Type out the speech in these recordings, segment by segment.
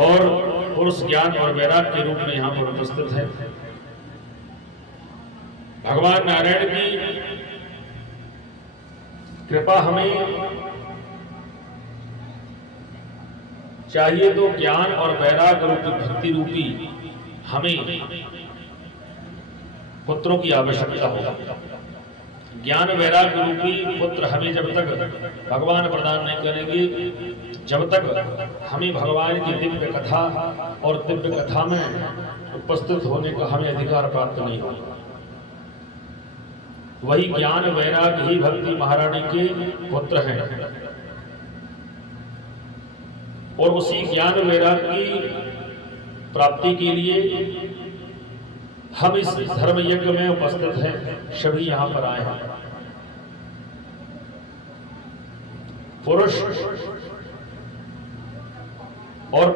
और पुरुष ज्ञान और वैराग्य के रूप में यहाँ पर उपस्थित है। भगवान नारायण की कृपा हमें चाहिए तो ज्ञान और वैराग्य रूपी भक्ति रूपी हमें पुत्रों की आवश्यकता होगी। ज्ञान वैराग्य रूपी पुत्र हमें जब तक भगवान प्रदान नहीं करेंगे, जब तक हमें भगवान की दिव्य कथा और दिव्य कथा में उपस्थित होने का हमें अधिकार प्राप्त नहीं होगा। वही ज्ञान वैराग्य ही भक्ति महारानी के पुत्र हैं और उसी ज्ञान वैराग्य की प्राप्ति के लिए हम इस धर्म यज्ञ में उपस्थित हैं, सभी यहां पर आए हैं। पुरुष और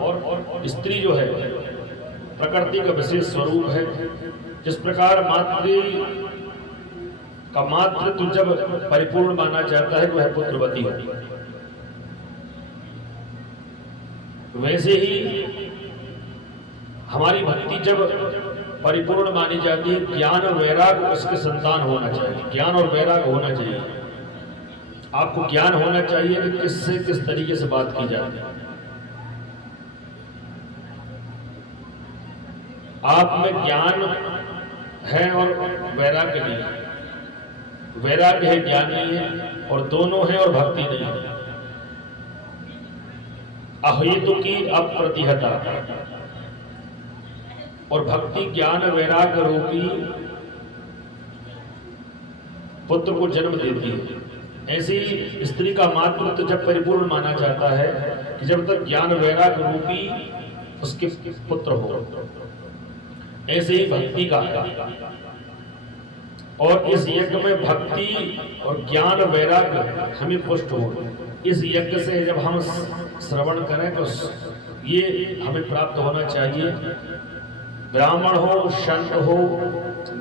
स्त्री जो है प्रकृति का विशेष स्वरूप है। जिस प्रकार मातृत्व जब परिपूर्ण माना जाता है वह पुत्रवती होती है, वैसे ही हमारी भक्ति जब परिपूर्ण मानी जाती है, ज्ञान और वैराग्य उसके संतान होना चाहिए। ज्ञान और वैराग्य होना चाहिए। आपको ज्ञान होना चाहिए कि किससे किस तरीके से बात की जाती है। आप में ज्ञान है और वैराग्य नहीं है। वैराग्य है, ज्ञान नहीं है, और दोनों है और भक्ति नहीं है। अहेतु की अप्रतिहता और भक्ति ज्ञान वैराग्य रूपी पुत्र को जन्म देती है। ऐसी स्त्री का मातृत्व जब परिपूर्ण माना जाता है कि जब तक ज्ञान वैराग्य रूपी उसके पुत्र हो, ऐसे ही भक्ति का और इस यज्ञ में भक्ति और ज्ञान वैराग्य हमें पुष्ट हो। इस यज्ञ से जब हम श्रवण करें तो ये हमें प्राप्त होना चाहिए। ब्राह्मण हो, संत हो,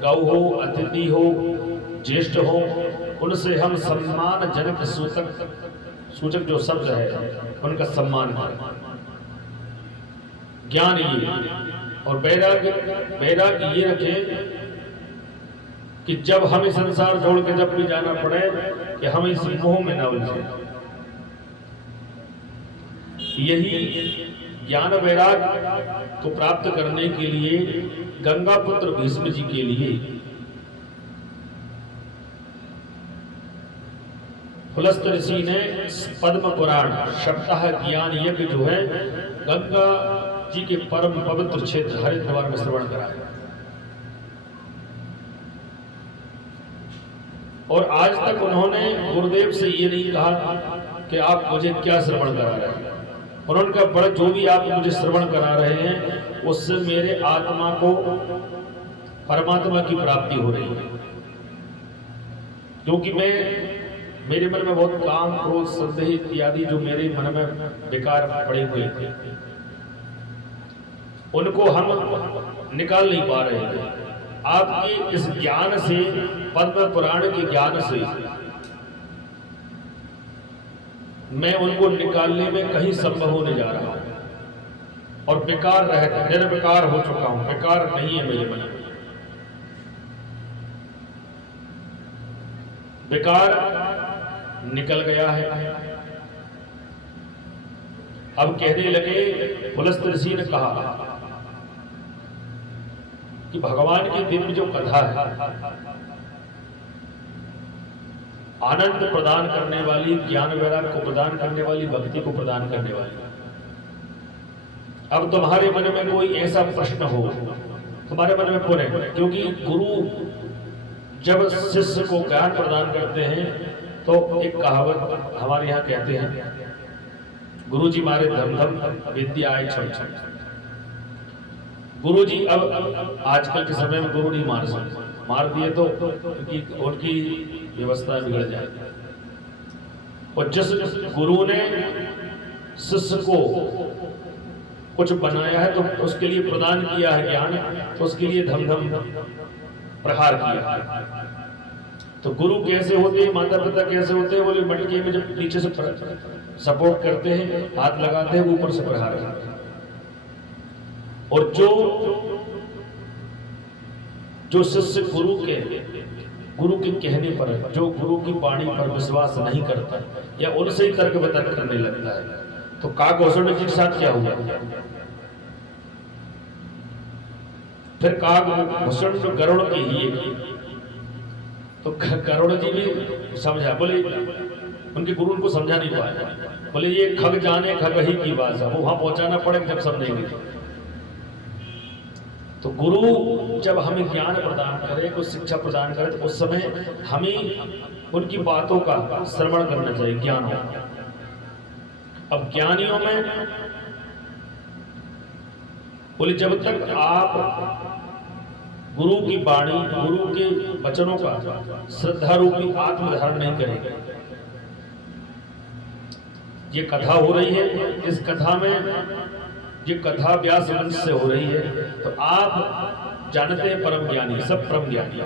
गौ हो, अतिथि हो, ज्येष्ठ हो, उनसे हम सम्मानजनक सूचक जो शब्द है उनका सम्मान करें। ज्ञान ये और वैराग्य ये रखें कि जब हमें संसार छोड़ के जब भी जाना पड़े कि हम इस मोह में न उलझे। यही ज्ञान वैराग्य को प्राप्त करने के लिए गंगा पुत्र भीष्म जी के लिए पुलस्त ऋषि ने पद्म पुराण सप्ताह ज्ञान यज्ञ जो है गंगा जी के परम पवित्र क्षेत्र हरिद्वार में श्रवण कराया। और आज तक उन्होंने गुरुदेव से ये नहीं कहा कि आप मुझे क्या श्रवण करा रहे हैं। उन्होंने कहा बड़ा जो भी आप मुझे श्रवण करा रहे हैं उससे मेरे आत्मा को परमात्मा की प्राप्ति हो रही है। क्योंकि मेरे मन में बहुत काम क्रोध संदेह इत्यादि जो मेरे मन में बेकार पड़े हुए थे उनको हम निकाल नहीं पा रहे थे। आपके इस ज्ञान से, पद्म पुराण के ज्ञान से मैं उनको निकालने में कहीं संभव होने जा रहा हूं और बेकार रहता, निर्विकार हो चुका हूं। बेकार नहीं है मेरे मन में, बेकार निकल गया है। अब कहने लगे, पुलस्त ऋषि ने कहा कि भगवान की दिव्य जो कथा है, आनंद प्रदान करने वाली, ज्ञान वैराग्य को प्रदान करने वाली, भक्ति को प्रदान करने वाली। अब तुम्हारे मन में कोई ऐसा प्रश्न हो, तुम्हारे मन में पुणे, क्योंकि गुरु जब शिष्य को ज्ञान प्रदान करते हैं तो एक कहावत हमारे यहाँ कहते हैं, गुरु जी मारे धम धम विद्या आए छम छम। गुरु जी अब आजकल के समय में गुरु नहीं मार सकते, मार दिए तो उनकी व्यवस्था बिगड़ जाएगी। और जिस गुरु ने शिष्य को कुछ बनाया है तो उसके लिए प्रदान किया है ज्ञान, तो उसके लिए धम धम प्रहार किया। तो गुरु कैसे होते हैं, माता पिता कैसे होते हैं, बोले मटके में जब पीछे से सपोर्ट करते हैं, हाथ लगाते हैं, ऊपर से प्रहार करते हैं। और जो शिष्य गुरु के कहने पर, जो गुरु की वाणी पर विश्वास नहीं करता या उनसे ही तर्क वितर्क करने लगता है, तो काकभूषण जी के साथ क्या हुआ? फिर काकभूषण जो गरुड़ की ही तो गरुड़ जी भी समझा, बोले उनके गुरु उनको समझा नहीं पाया, बोले ये खग जाने खग ही की बात है, वो वहां पहुंचाना पड़ेगा जब समझेंगे। तो गुरु जब हमें ज्ञान प्रदान करे, कुछ शिक्षा प्रदान करे, तो उस समय हमें उनकी बातों का श्रवण करना चाहिए, ज्ञान हो। अब ज्ञानियों में बोले जब तक आप गुरु की वाणी, गुरु के वचनों का श्रद्धा रूपी आत्मधारण नहीं करेंगे। ये कथा हो रही है, इस कथा में ये कथा व्यास वंश से हो रही है, तो आप जानते हैं परम ज्ञानी, सब परम ज्ञानी।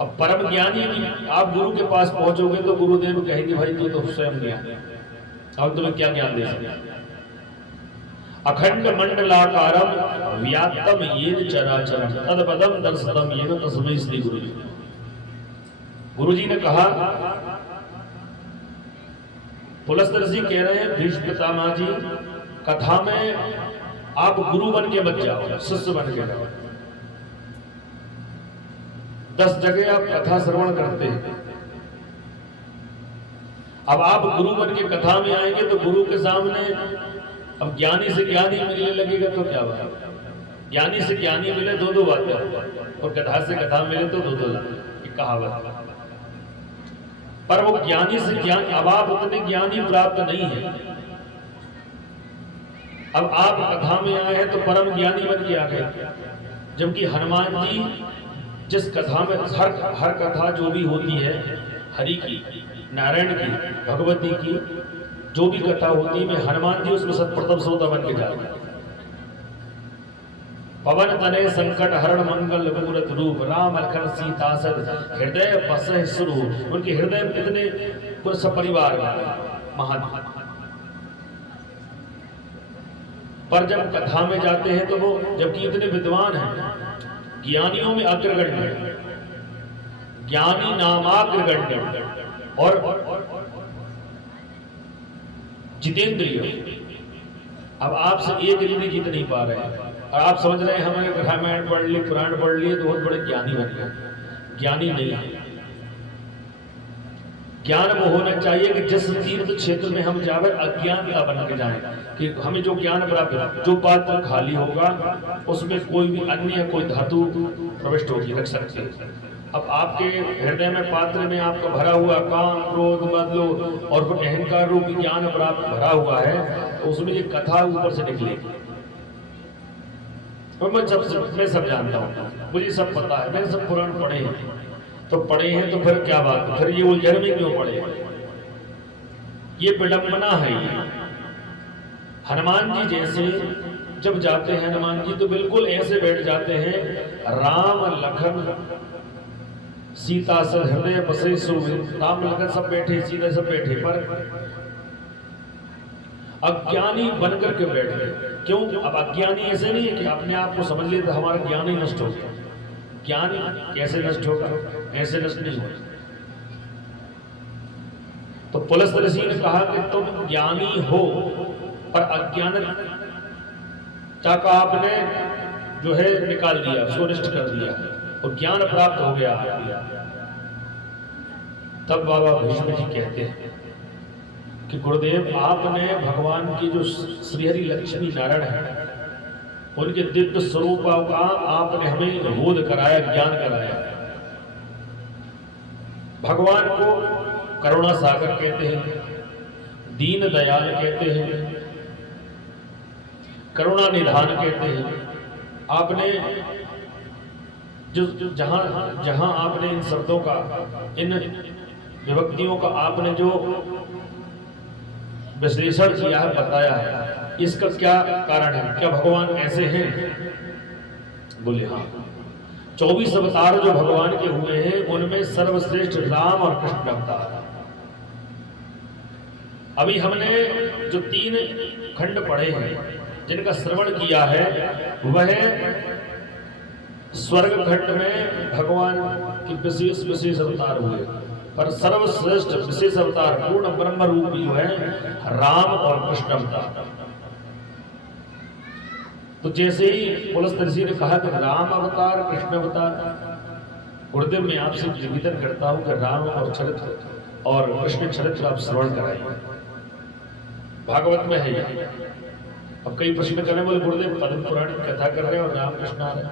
अब परम ज्ञानी आप गुरु के पास पहुंचोगे तो गुरुदेव कहेंगे भाई तू तो स्वयं ज्ञानी है, अब तुम्हें क्या ज्ञान दे सकते? अखंड मंडलाकारम व्याप्तम येन चराचरम तदपदम दर्शतम येन तस्मै श्री गुरुजी। गुरुजी ने कहा, पुलस्तर जी कह रहे हैं भीष्म पितामह जी, कथा में आप गुरु बन के मत जाओ, शिष्य बन के जाओ। 10 जगह आप कथा श्रवण करते हैं, अब आप गुरु बन के कथा में आएंगे तो गुरु के सामने अब ज्ञानी से ज्ञानी मिलने लगेगा तो क्या बात? ज्ञानी से ज्ञानी मिले 2-2 बातें, और गधा से गधा मिले तो 2-2 लाख, एक कहावत। पर वो ज्ञानी से ज्ञान, अब आप उतने ज्ञानी प्राप्त नहीं है, अब आप कथा में आए हैं तो परम ज्ञानी बन के आ गए। जबकि हनुमान जी जिस कथा में, हर कथा जो भी होती है, हरि की, नारायण की, भगवती की जो भी कथा होती है, हनुमान जी उसमें सतप्रथम श्रोता बन के जाते हैं। पवन तनय संकट हरण मंगल मूरत रूप, राम लखन सीता सद हृदय बसहि स्वरूप। उनके हृदय में कितने पूरे सपरिवार महान। पर जब कथा में जाते हैं तो वो जबकि इतने विद्वान हैं, ज्ञानियों में अग्रगण्य, ज्ञानी नामाग्रगण्य और जितेंद्रिय, अब आपसे एक डिग्री जीत नहीं पा रहे हैं, और आप समझ रहे हैं हमने रामायण पढ़ ली, पुराण पढ़ लिए तो बहुत बड़े ज्ञानी बन गए। ज्ञानी नहीं है। ज्ञान वो होना चाहिए कि जिस तीर्थ क्षेत्र में हम जावे अज्ञानता बन के जाए, कि हमें जो ज्ञान प्राप्त हो, जो पात्र खाली होगा उसमें कोई भी अन्य कोई धातु प्रविष्ट होगी, रख सकते हैं। अब आपके हृदय में पात्र में आपका भरा हुआ काम, क्रोध, मद और अहंकार रूपी ज्ञान प्राप्त भरा हुआ है, तो उसमें ये कथा ऊपर से निकलेगी। और मैं सब जानता हूँ, मुझे सब पता है, मैंने सब पुराण पढ़े हैं, तो पढ़े हैं तो फिर क्या बात है, फिर ये उलझन में क्यों पढ़े? ये विडंबना है। ये हनुमान जी जैसे जब जाते हैं, हनुमान जी तो बिल्कुल ऐसे बैठ जाते हैं, राम लखन सीता से हृदय बसे सुमित, राम लखन सब बैठे, सीता सब बैठे, पर अज्ञानी बनकर के बैठ गए। क्यों? अब अज्ञानी ऐसे नहीं है कि अपने आप को समझ लिए तो हमारा ज्ञान ही नष्ट हो गया। ज्ञान कैसे नष्ट होगा? ऐसे नष्ट नहीं होगा। तो पुलस्त्य ऋषि ने कहा कि तुम ज्ञानी हो, पर अज्ञानता का आपने जो है निकाल दिया, उसको नष्ट कर दिया, और ज्ञान प्राप्त हो गया। तब बाबा भीष्म जी कहते हैं कि गुरुदेव आपने भगवान की जो श्रीहरि लक्ष्मी नारायण है, उनके दिव्य स्वरूपों का आपने हमें बोध कराया, ज्ञान कराया। भगवान को करुणा सागर कहते हैं, दीन दयाल कहते हैं, करुणा निधान कहते हैं। आपने जो जहां आपने इन शब्दों का, इन विभक्तियों का आपने जो विश्लेषण किया है, बताया है, इसका क्या कारण है? क्या भगवान ऐसे हैं? बोले हाँ। 24 अवतार जो भगवान के हुए हैं, उनमें सर्वश्रेष्ठ राम और कृष्ण अवतार। अभी हमने जो 3 खंड पढ़े हैं जिनका श्रवण किया है वह स्वर्ग खंड में भगवान की विशेष अवतार हुए, पर सर्वश्रेष्ठ विशेष अवतार पूर्ण ब्रह्म रूपी जो है राम और कृष्ण अवतार। तो जैसे ही पुलस्त्य ने कहा कि राम अवतार कृष्ण अवतार, गुरुदेव मैं आपसे निवेदन करता हूं कि राम और चरित्र और कृष्ण चरित्र आप श्रवण कराइए, भागवत में है ये। अब कई प्रश्न करने बोले गुरुदेव पद्म पुराण की कथा कर रहे हैं और राम कृष्ण आ रहे हैं,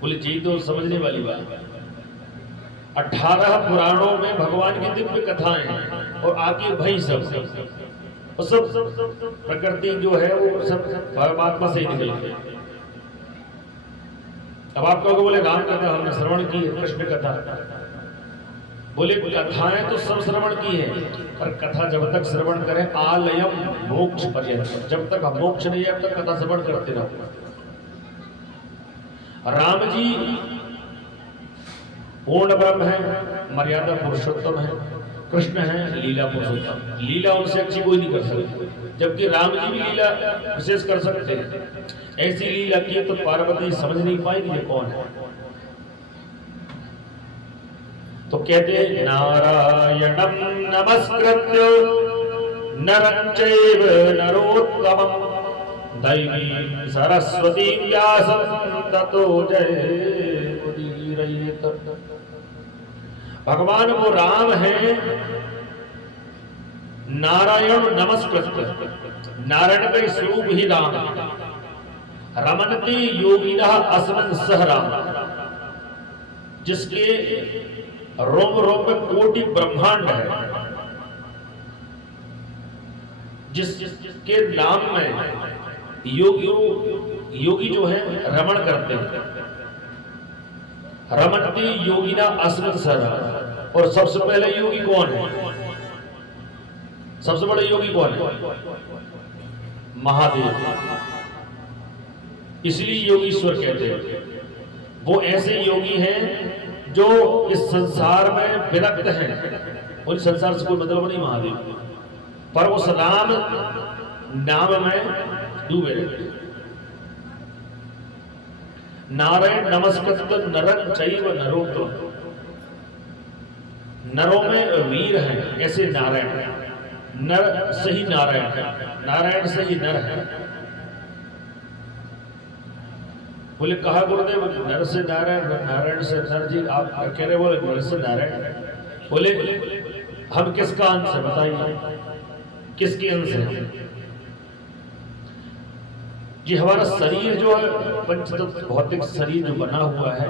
बोले जी तो समझने वाली बात। 18 पुराणों में भगवान की दिव्य कथाएं हैं और आगे भाई सब प्रकृति जो है वो सब परमात्मा से ही निकल गई। अब आप कहोगे बोले राम कथा हमने श्रवण की, कृष्ण कथा, बोले कथाएं तो सब श्रवण की है, पर कथा जब तक श्रवण करें आलयम मोक्ष पर्यंत, जब तक हम मोक्ष नहीं है तब तक कथा श्रवण करते रहो। राम जी पूर्ण ब्रह्म है, मर्यादा पुरुषोत्तम है, कृष्ण है लीला पुरुषोत्तम, लीला उनसे अच्छी कोई नहीं कर सकती, जबकि राम जी भी लीला विशेष कर सकते हैं। ऐसी लीला की तो पार्वती समझ नहीं पाएगी ये कौन है। तो कहते नारायणं नमस्कृत्य नरं चैव नरोत्तमं दैवीं सरस्वतीं व्यासं ततो जयमुदीरयेत। भगवान वो राम है नारायण नमस्कृत, नारायण का स्वरूप ही राम, रमन्ते योगिनः अस्मन् सह राम, जिसके रोम रोम में कोटि ब्रह्मांड है, जिसके नाम में योगी जो है रमण करते हैं, रमन्ते योगिना अस्मत् सह राम। और सबसे पहले योगी कौन है? सबसे बड़े योगी कौन है? महादेव, इसलिए योगीश्वर कहते हैं। वो ऐसे योगी हैं जो इस संसार में विरक्त हैं, और इस संसार से कोई मतलब नहीं महादेव, पर उस राम नाम में डूबे रहते। नारायण नमस्कृत नरं चैव नरोत्तमं, नरों में वीर हैं ऐसे नारायण, नर से ही नारायण है, नारायण से ही नर है। बोले कहा गुरुदेव नर से नारायण, नारायण से नर जी आप कह रहे, बोले नर से नारायण, बोले हम किसका अंश है बताइए, किसके अंश है? जी हमारा शरीर जो है पंचतत्व भौतिक शरीर जो बना हुआ है,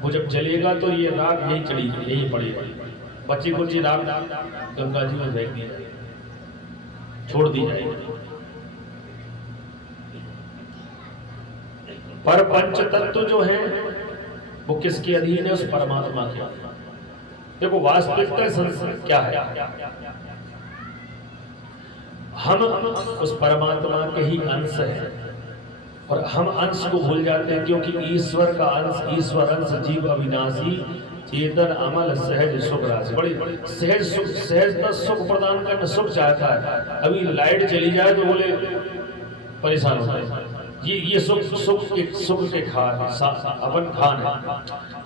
वो जब जलेगा तो ये राख यही चढ़ेगी, यही पड़ेगी, बची कुची राख गंगा जी में फेंक दी जाएगी, छोड़ दी जाएगी। पर पंच तत्व जो है वो किसके अधीन है? उस परमात्मा के। देखो वास्तविकता संसार क्या है, हम उस परमात्मा के ही अंश हैं, और हम अंश को भूल जाते हैं, क्योंकि ईश्वर का अंश, ईश्वर अंश जीव अविनाशी चेतन अमल सहज सुख राशि, बड़ी सहज सुख, सहजता सुख प्रदान करना सुख चाहता है। अभी लाइट चली जाए तो बोले परेशान होता है, ये सुख के खान अपन खान है,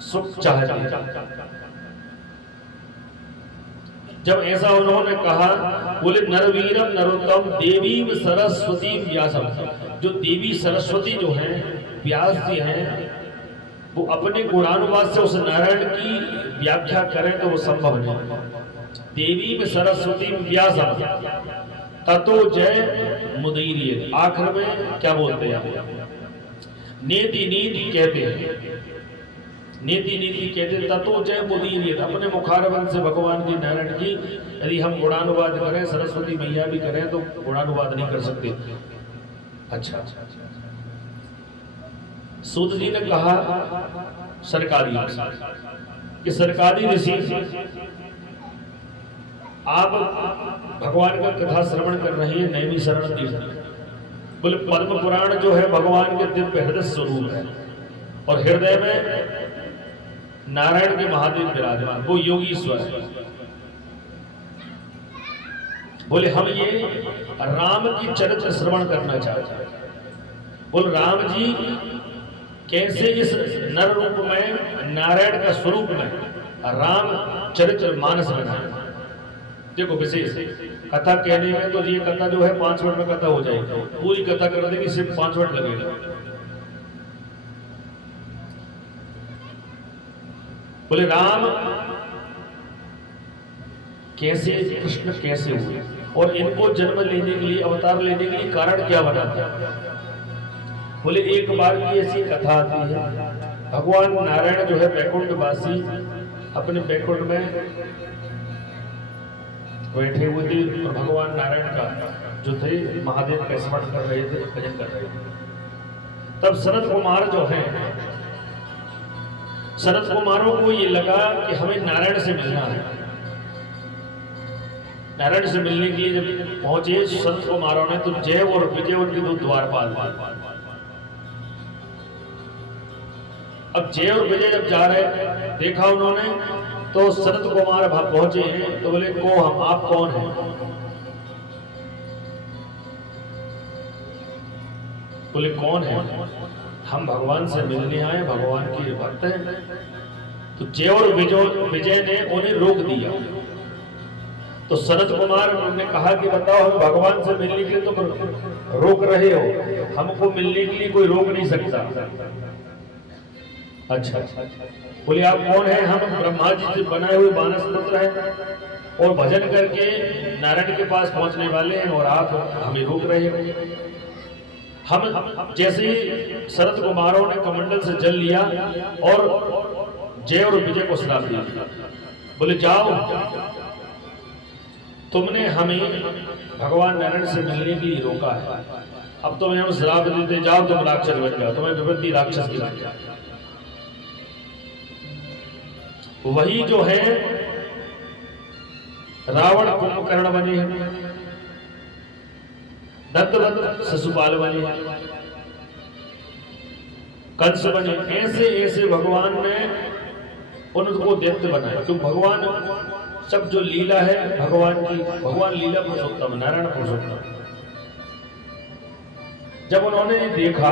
सुख चाहते हैं। जब ऐसा उन्होंने कहा, बोले नरवीरम नरोत्तम देवीम सरस्वती व्यासम, जो देवी सरस्वती जो है व्यास जी हैं, वो अपने गुणानुवाद से उस नारायण की व्याख्या करें तो वो संभव नहीं। देवी में सरस्वती व्यासम ततो जय मुदीरिये, आखिर में क्या बोलते हैं? नेति नीति कहते हैं, नेति नीति कहते ततो जय मुदीरिये। अपने मुखारबंद से भगवान की नारायण की यदि हम गुणानुवाद करें, सरस्वती मैया भी करें तो गुणानुवाद नहीं कर सकते। अच्छा, सूत जी ने कहा सरकारी कि सरकारी ऋषि आप भगवान का कथा श्रवण कर रहे हैं, नैमी शरण तीर्थ, बोले पद्म पुराण जो है भगवान के दिव्य हृदय स्वरूप है, और हृदय में नारायण के महादेव विराजमान, वो योगीश्वर है। बोले हम ये राम की चरित्र श्रवण करना चाहते हैं। बोल राम जी कैसे इस नर रूप में नारायण का स्वरूप में राम चरित्र मानस बनाए। देखो विशेष कथा कहने में तो ये कथा जो है 5 मिनट में कथा हो जाएगी, पूरी कथा कर देगी सिर्फ 5 मिनट लगेगा। बोले राम कैसे, कृष्ण कैसे हुए और इनको जन्म लेने के लिए, अवतार लेने के लिए कारण क्या बना था। बोले एक बार की ऐसी कथा आती है, भगवान नारायण जो है वैकुंठवासी अपने वैकुंठ में बैठे हुए थे और भगवान नारायण का जो थे महादेव का स्मरण कर रहे थे, भजन कर रहे थे। तब सनत कुमार जो है, सनत कुमारों को ये लगा कि हमें नारायण से मिलना है। नारायण से मिलने के लिए जब पहुंचे संत कुमारों ने तो जय और विजय उनके 2 द्वारपाल। अब जय और विजय जब जा रहे देखा उन्होंने तो सनत कुमार वहां पहुंचे हैं तो बोले को हम, आप कौन हैं। बोले कौन है, हम भगवान से मिलने आए, भगवान के भक्त हैं। तो जय और विजय ने उन्हें रोक दिया। तो सनत कुमार ने कहा कि बताओ हम भगवान से मिलने के लिए तो रोक रहे हो, हमको मिलने के लिए कोई रोक नहीं सकता। अच्छा, बोले आप कौन है। हम ब्रह्मा जी से बनाए हुए मानस पुत्र हैं और भजन करके नारायण के पास पहुंचने वाले हैं और आप हमें रोक रहे हो। हम जैसे ही शरद कुमारों ने कमंडल से जल लिया और जय और विजय को श्राप दिया। बोले जाओ, तुमने हमें भगवान नारायण से मिलने के लिए रोका है, अब तुम्हें हम श्राप देते, जाओ तुम राक्षस बन जाओ, तुम्हें विपत्ति राक्षस की बन जाओ। वही जो है रावण कुंभकर्ण बने हैं, दत्तवत शिशुपाल बने हैं, कंस बने। ऐसे ऐसे भगवान ने उनको दैत्य बनाया। क्यों, भगवान सब जो लीला है भगवान की, भगवान लीला पुरुषोत्तम नारायण पुरुषोत्तम। जब उन्होंने देखा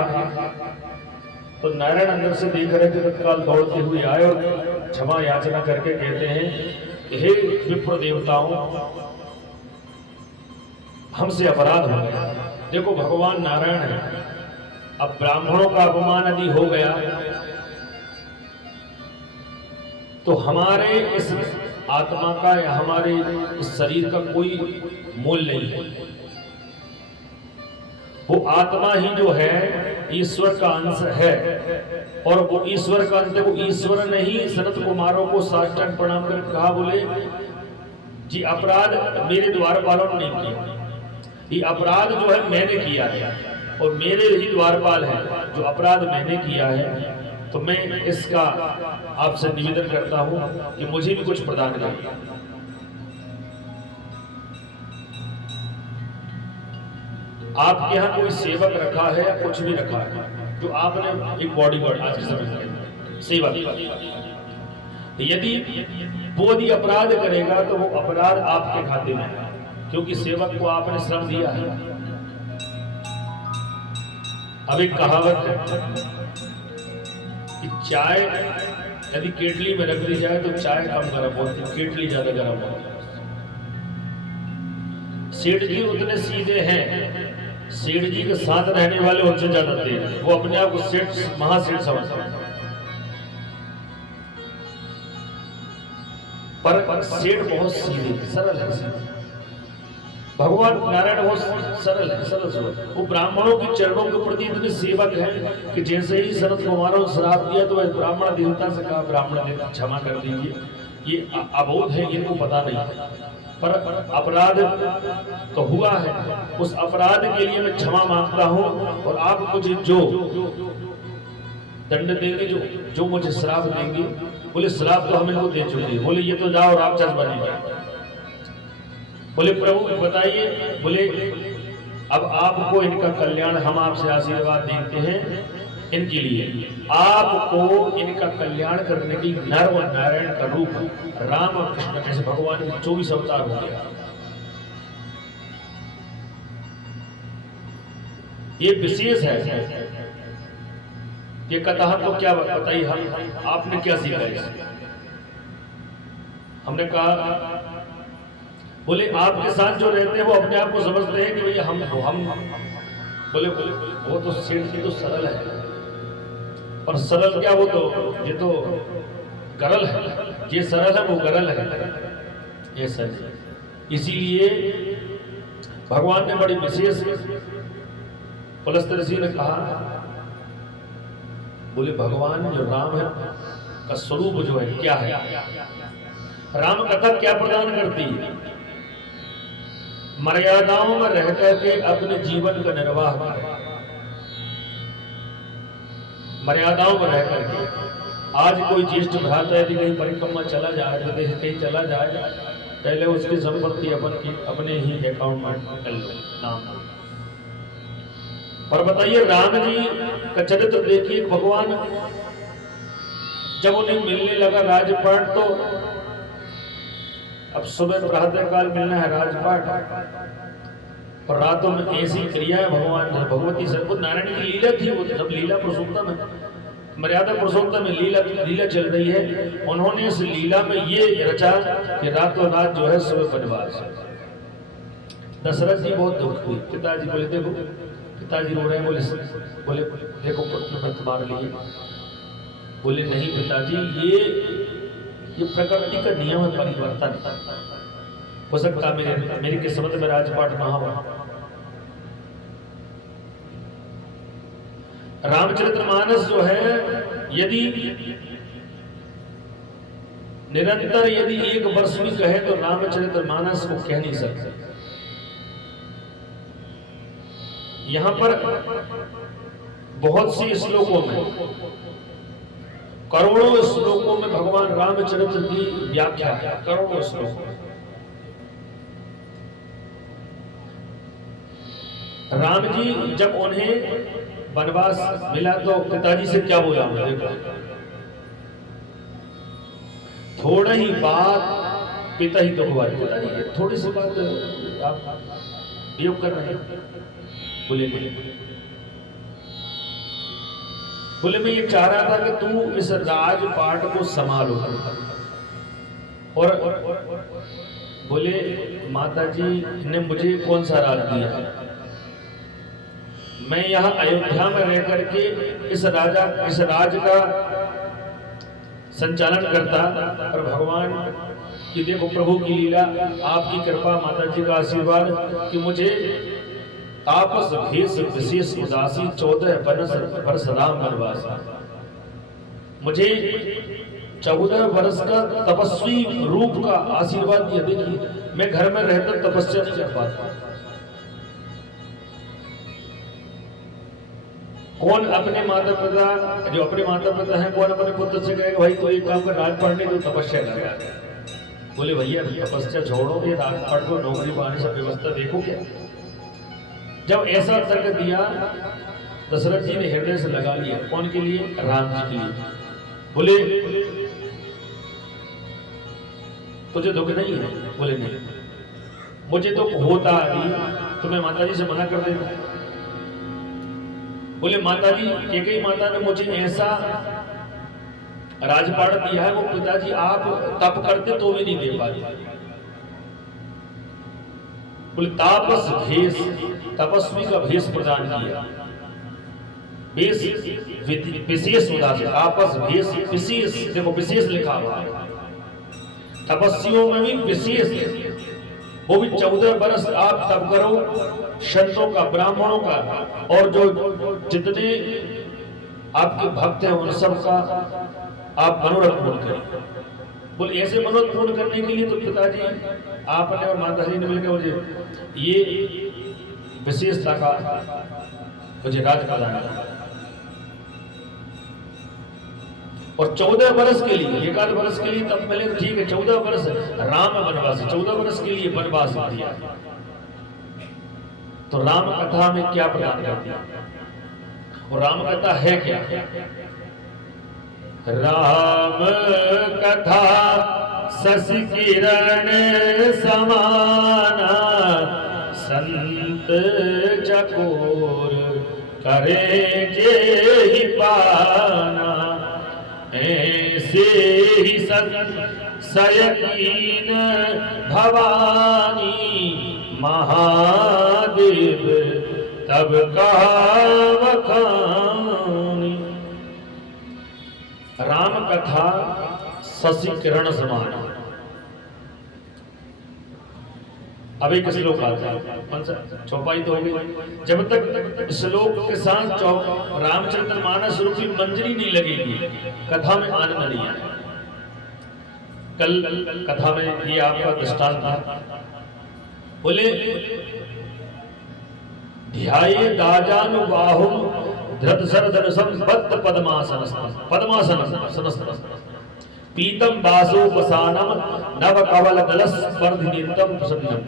तो नारायण अंदर से देख रहे थे, तत्काल दौड़ते हुए आए और क्षमा याचना करके कहते हैं हे विप्र देवताओं, हमसे अपराध हो गया। देखो भगवान नारायण है, अब ब्राह्मणों का अपमान यदि हो गया तो हमारे इस आत्मा का या हमारे इस शरीर का कोई मोल नहीं है। वो आत्मा ही जो है ईश्वर का अंश है और वो ईश्वर का अंश है। वो ईश्वर ने ही सनत कुमारों को साष्टांग प्रणाम कर कहा, बोले जी अपराध मेरे द्वारपालों ने नहीं किया, ये अपराध जो है मैंने किया है और मेरे ही द्वारपाल है जो अपराध मैंने किया है। तो मैं इसका आपसे निवेदन करता हूं कि मुझे भी कुछ प्रदान करें। आपके यहाँ कोई सेवक रखा है या कुछ भी रखा है जो आपने एक बॉडीगार्ड आज के समय में सेवक, यदि वो यदि अपराध करेगा तो वो अपराध आपके खाते में है, क्योंकि सेवक को आपने श्रम दिया है। अब एक कहावत है कि चाय यदि केटली में रख दी जाए तो चाय कम गर्म होती है, केटली ज्यादा गर्म होती है। सेठ जी उतने सीधे हैं, सेठ जी के साथ रहने वाले उनसे ज्यादा तेज हैं, वो अपने आप को सेठ महासेठ समझते हैं। पर सेठ बहुत सीधे सरल है। भगवान नारायण बहुत सरल है, सरल स्वभाव। वो ब्राह्मणों के चरणों के प्रति इतने सेवक हैं कि जैसे ही सनत कुमारों ने श्राप दिया तो वह ब्राह्मण देवता से कहा, ब्राह्मण देवता क्षमा कर दीजिए, ये अबोध है, इनको पता नहीं, पर अपराध तो हुआ है, उस अपराध के लिए मैं क्षमा मांगता हूं और आप मुझे जो दंड देंगे, जो मुझे श्राप देंगे, बोले श्राप तो हम इनको दे चुके हैं, बोले ये तो जाओ राक्षस बनेंगे। बोले प्रभु बताइए, बोले अब आपको इनका कल्याण, हम आपसे आशीर्वाद देते हैं इनके लिए, आपको इनका कल्याण करने की नर और नारायण का रूप राम और कृष्ण जैसे भगवान के 24 अवतार हो गया। ये विशेष है। ये कथा तो क्या बताइए, हम आपने क्या सीखा इससे? हमने कहा, बोले आपके साथ जो रहते हैं वो अपने आप को समझते हैं कि भैया हम बोले वो तो सेठ जी तो सरल है, और सरल क्या, वो तो ये तो गरल है, ये सरल है वो गरल है, ये सच है। इसीलिए भगवान ने बड़ी विशेष, पुलस्त्य ऋषि ने कहा, बोले भगवान जो राम है का स्वरूप जो है क्या है, राम कथा क्या प्रदान करती है? मर्यादाओं में रह करके अपने जीवन का निर्वाह करें, मर्यादाओं में रह करके। आज कोई ज्येष्ठ भ्राता यदि कहीं परिक्रमा चला जाए, विदेश कहीं चला जाए, पहले उसकी संपत्ति अपने ही अकाउंट में कर लो, नाम। पर बताइए राम जी का चरित्र देखिए, भगवान जब उन्हें मिलने लगा राजपाट, तो अब सुबह प्रातः काल मिलना है राजपाट, और रातों में ऐसी क्रिया है भगवान भगवती सर्वोत्तम नारायण की लीला थी, वो सब लीला पुरुषोत्तम है, मर्यादा पुरुषोत्तम में लीला चल रही है। उन्होंने इस लीला में ये रचा कि रातों रात जो है सुबह वनवास। दशरथ जी बहुत दुख हुई, पिताजी बोले देखो, पिताजी रो रहे हैं, बोले देखो पुत्र मैं तुम्हारे लिए, बोले नहीं पिताजी, ये प्रकृति का नियम है, परिवर्तन हो सकता मेरी किस्मत में राजपाट ना हो। रामचरितमानस जो है, यदि निरंतर यदि 1 वर्ष भी कहे तो रामचरितमानस को कह नहीं सकते। यहां पर बहुत सी श्लोकों में, करोड़ों श्लोकों में भगवान रामचरित्र की व्याख्या है, करोड़ों श्लोकों। राम जी जब उन्हें वनवास मिला तो पिताजी से क्या बोला, देखो थोड़ा ही बात पिता ही दुख हुआ, पिताजी थोड़ी सी बात आप वियोग कर रहे हैं, बोले मैं ये चाह रहा था कि तू इस राजपाट को संभालो, और बोले माता जी ने मुझे कौन सा राज दिया, मैं यहाँ अयोध्या में रह करके इस राज का संचालन करता, और भगवान की देखो प्रभु की लीला, आपकी कृपा, माता जी का आशीर्वाद कि मुझे तापस भेष विशेष उदासी 14 वर्ष राम वनवास, मुझे 14 वर्ष का तपस्वी रूप का आशीर्वाद दिया। देखिए मैं घर में रहकर तपस्या नहीं कर पाता। कौन अपने माता पिता, जो अपने माता पिता हैं, कौन अपने पुत्र से कहेगा भाई तो एक काम कर राजपाट नहीं तो तपस्या कर, बोले भैया तपस्या छोड़ो, ये राजपाट को नौकरी पाने से व्यवस्था देखो क्या। जब ऐसा तर्क दिया दशरथ जी ने हृदय से लगा लिया, कौन के लिए, राम जी के लिए। बोले तुझे दुख नहीं है, बोले नहीं, मुझे दुख होता अभी तो मैं माता जी से मना कर देता। बोले माता जी, कैकेयी माता ने मुझे ऐसा राजपाट दिया है, वो पिताजी आप तप करते तो भी नहीं दे पाते। बोले तापस भेष, तपस्वी का भेष प्रदान किया, विशेष उदासी, तापस भेष विशेष, देखो विशेष लिखा हुआ है, तपस्वियों में भी विशेष, वो भी 14 वर्ष आप तप करो, संतों का, ब्राह्मणों का, और जो जितने आपके भक्त हैं उन सब का आप मनोरथ पूर्ण करें। बोले ऐसे मनोरथ पूर्ण करने के लिए तो पिताजी आपने और माता जी ने मिलकर मुझे ये विशेषता का मुझे राज प्रदान किया, और 14 वर्ष के लिए, 1 वर्ष के लिए तब मिले तो ठीक है, 14 वर्ष राम वनवासी, 14 वर्ष के लिए वनवास दिया। तो राम कथा में क्या प्रदान करती है, और राम कथा है क्या? राम कथा शशि किरण समाना, संत चकोर करे जे ही पाना, ऐसे ही सयकीन भवानी महादेव तब कहावखानी। राम कथा शशि किरण समान। अब एक श्लोक आता है, चौपाई तो होगी। जब तक श्लोक के साथ रामचंद्र मानस रूपी मंजरी नहीं लगेगी, कथा में आनंद नहीं आएगा। कल कथा में ये आपका दृष्टांत था, बोले ध्याये दाजानुबाहुं धृतशरधनुषं बद्ध पद्मासनस्थं पीतम वासोपसानम नव कवल दलस्पर्धिनित्यं प्रसन्नम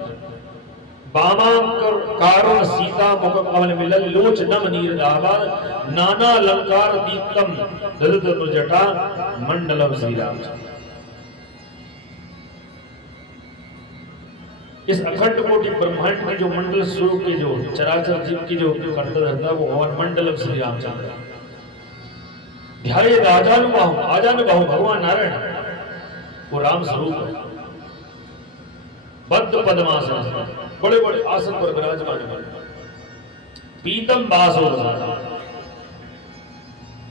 वामांकारुण सीता मुख कमल मिलन लोचनम नीरदाभार नाना अलंकार दीप्तम दधुर्जटा मंडलम श्री रामचंद्र। इस अखंड कोटि ब्रह्मांड के जो मंडल स्वरूप के जो चराचर जीव की जो करता रहता है वो और मंडलम श्री रामचंद्र। ध्याये आजानुबाहु भगवान नारायण वो राम स्वरूप है। बद्ध पद्मासन बड़े बड़े आसन पर विराजमान है। पीतम बासो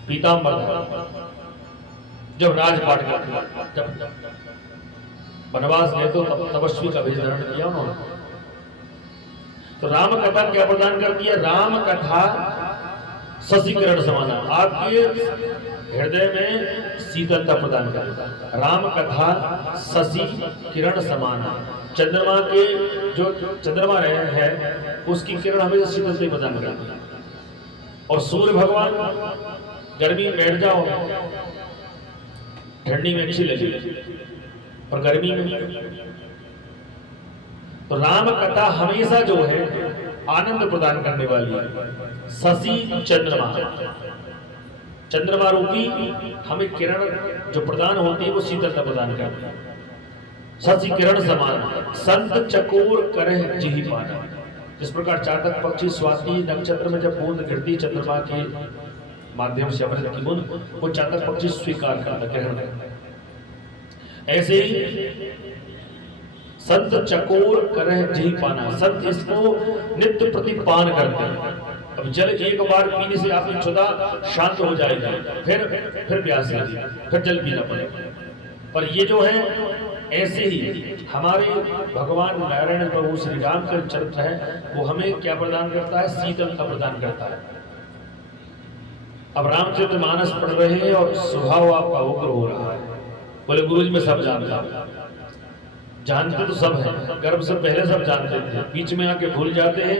पीतांबर जब राजपाट जब वनवास गए तो तपस्वी का भेष धारण किया उन्होंने। तो राम कथा क्या प्रदान करती है? राम कथा शशि किरण समाना, आपके हृदय में शीतलता प्रदान करता है। राम कथा शशि किरण समाना, चंद्रमा के जो चंद्रमा रहे हैं उसकी किरण हमेशा शीतलता प्रदान करती है। और सूर्य भगवान गर्मी में बैठ जाओ, ठंडी में अच्छी लगी, और गर्मी में। तो राम कथा हमेशा जो है आनंद प्रदान करने वाली है। शशि चंद्रमा रूपी हमें किरण जो प्रदान होती है वो शीतलता प्रदान करती है। शशि किरण समान संत चकोर करह जिहि पाना। जिस प्रकार चातक पक्षी स्वाति नक्षत्र में जब बूंद गिरती चंद्रमा के माध्यम से अमृत की बूंद, वो चातक पक्षी स्वीकार करता ग्रहण करता। ऐसे ही संत चकोर करह जिहि पाना, संत इसको नित्य प्रति पान करते हैं। अब जल एक बार पीने से आपकी क्षुधा शांत हो जाएगी, फिर प्यास लगेगी, फिर जल पीना पड़ेगा। पर ये जो है ऐसे ही हमारे भगवान नारायण प्रभु श्री राम का चरित्र है, वो हमें क्या प्रदान करता है? शीतलता प्रदान करता है। अब रामचरित्र मानस पढ़ रहे हैं और स्वभाव आपका उग्र हो रहा है। बोले गुरुजी में सब जानते तो सब है, गर्भ से पहले सब जानते थे, बीच में आके भूल जाते हैं,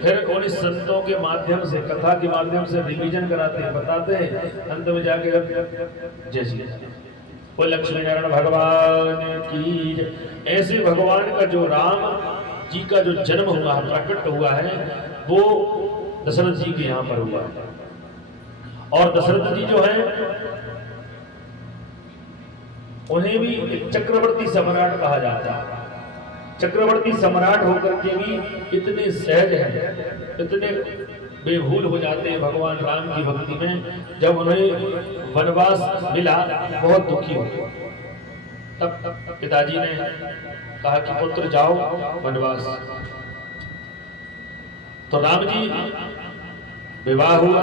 फिर उन संतों के माध्यम से कथा के माध्यम से रिवीजन कराते हैं, बताते हैं, अंत में जाके जय श्री वो लक्ष्मी नारायण भगवान की। ऐसे भगवान का जो राम जी का जो जन्म हुआ है, प्रकट हुआ है, वो दशरथ जी के यहाँ पर हुआ। और दशरथ जी जो है उन्हें भी चक्रवर्ती सम्राट कहा जाता है। चक्रवर्ती सम्राट होकर के भी इतने सहज हैं, इतने बेभूल हो जाते हैं भगवान राम की भक्ति में। जब उन्हें वनवास मिला बहुत दुखी हो, तब पिताजी ने कहा कि पुत्र जाओ वनवास। तो राम जी विवाह हुआ,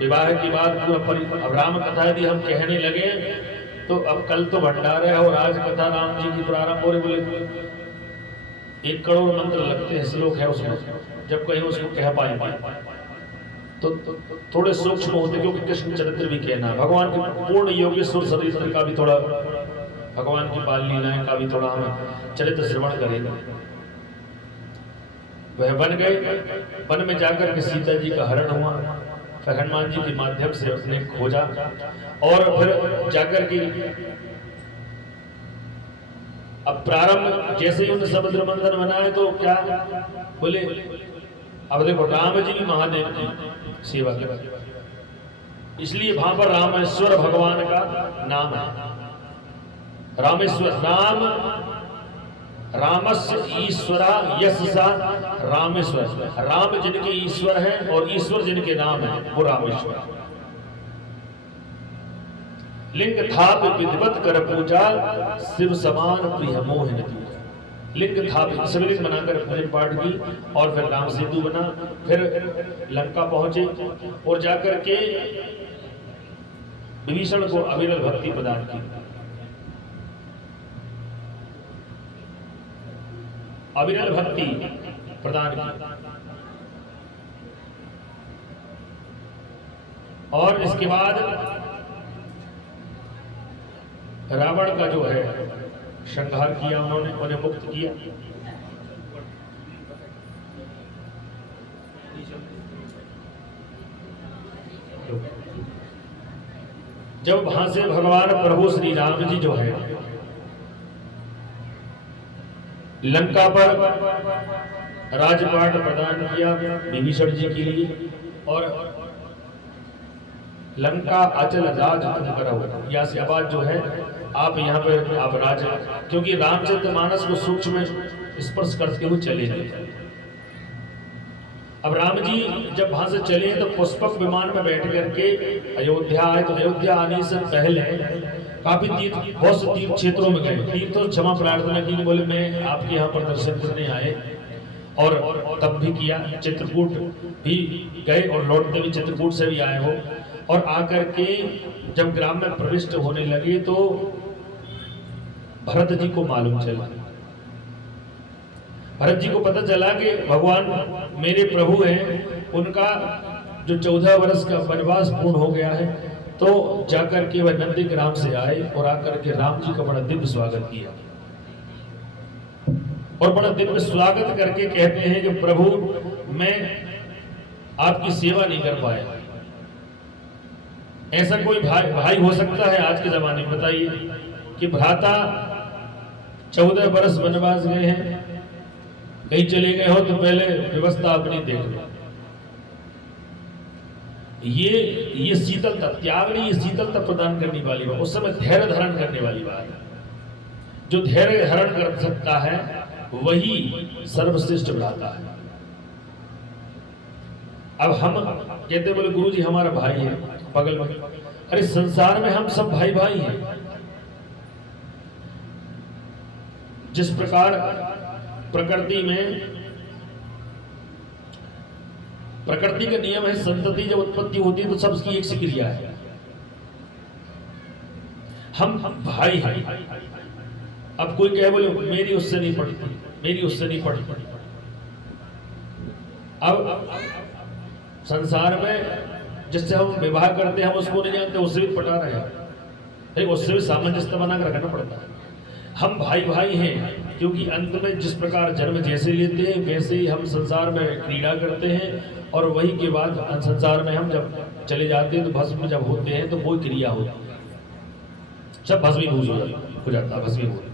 विवाह के बाद अब राम कथा यदि हम कहने लगे तो अब कल तो भंडारा है और आज कथा राम जी की प्रारंभ हो रही। बोले 1 करोड़ मंत्र लगते हैं, श्लोक है उसमें, जब कहीं उसको कह पाएंगे तो थोड़े सूक्ष्म होते, क्योंकि कृष्ण चरित्र भी कहना है, भगवान के पूर्ण योगेश्वर चरित्र का भी थोड़ा, भगवान की बाल लीलाएं का भी थोड़ा हम चरित्र श्रवण करेंगे। वह बन गए, वन में जाकर के सीता जी का हरण हुआ, फिर हनुमान जी के माध्यम से उसने खोजा, और फिर जाकर के अब प्रारंभ जैसे ही उन्होंने समुद्र मंथन बनाया तो क्या बोले, अब देखो राम जी भी महादेव की सेवा के, इसलिए वहां पर रामेश्वर भगवान का नाम है। रामेश्वर, राम रामस्य ईश्वरा यस्सा रामेश्वर, राम जिनके ईश्वर है और ईश्वर जिनके नाम है वो रामेश्वर। लिंग थाप विधिवत कर पूजा, शिव समान प्रिय मोहिन दूजा। लिंग थाप सभी लिंग बनाकर पूजन पाठ की और फिर राम सेतु बना, फिर लंका पहुंचे और जाकर के विभीषण को अविरल भक्ति प्रदान की। अविरल भक्ति प्रदान की और इसके बाद रावण का जो है संहार किया, उन्होंने उन्हें मुक्त किया। जब वहां से भगवान प्रभु श्री राम जी जो है लंका पर राजपाट प्रदान किया विभीषण जी के लिए और लंका अचल राज तुम करो, या से आवाज जो है आप यहाँ पर आप राज, क्योंकि रामचरितमानस को सूक्ष्म स्पर्श करते हुए चले गए। अब राम जी जब वहां से चले तो पुष्पक विमान में बैठ करके अयोध्या आए। तो अयोध्या आने से पहले काफी तीर्थ, बहुत से तीर्थ क्षेत्रों में गए, तीर्थों क्षमा प्रार्थना की, बोले मैं आपके यहाँ पर दर्शन करने आए और तब भी किया। चित्रकूट भी गए और लौटते भी चित्रकूट से भी आए हो और आकर के जब ग्राम में प्रविष्ट होने लगे तो भरत जी को मालूम चला, भरत जी को पता चला कि भगवान मेरे प्रभु हैं, उनका जो 14 वर्ष का वनवास पूर्ण हो गया है। तो जाकर के वह नंदी ग्राम से आए और आकर के राम जी का बड़ा दिव्य स्वागत किया और बड़ा दिव्य स्वागत करके कहते हैं कि प्रभु मैं आपकी सेवा नहीं कर पाया। ऐसा कोई भाई हो सकता है आज के जमाने में? बताइए कि भ्राता 14 वर्ष वनवास गए हैं, कहीं चले गए हो तो पहले व्यवस्था अपनी देख लो। ये शीतलता, त्याग नहीं, ये शीतलता प्रदान करने वाली बात, उस समय धैर्य धारण करने वाली बात है। जो धैर्य धारण कर सकता है वही सर्वश्रेष्ठ भ्राता है। अब हम कहते बोले गुरु जी हमारा भाई है बगल में, अरे संसार में हम सब भाई भाई हैं। जिस प्रकार प्रकृति में, प्रकृति का नियम है, संतति जब उत्पत्ति होती है तो सबकी एक सी क्रिया है, हम भाई हैं। अब कोई कहे बोले मेरी उससे नहीं पड़ती, मेरी उससे नहीं पड़ती। अब संसार में जिससे हम विवाह करते हैं हम उसको नहीं जानते, उससे भी पटा रहे हैं, उससे भी सामंजस्य बना कर रखना पड़ता है। हम भाई भाई हैं क्योंकि अंत में जिस प्रकार जन्म जैसे लेते हैं वैसे ही हम संसार में क्रीड़ा करते हैं और वही के बाद संसार में हम जब चले जाते हैं तो भस्म जब होते हैं तो वो क्रिया होती है, सब भस्मीभूत हो जाता है, भस्मीभूत।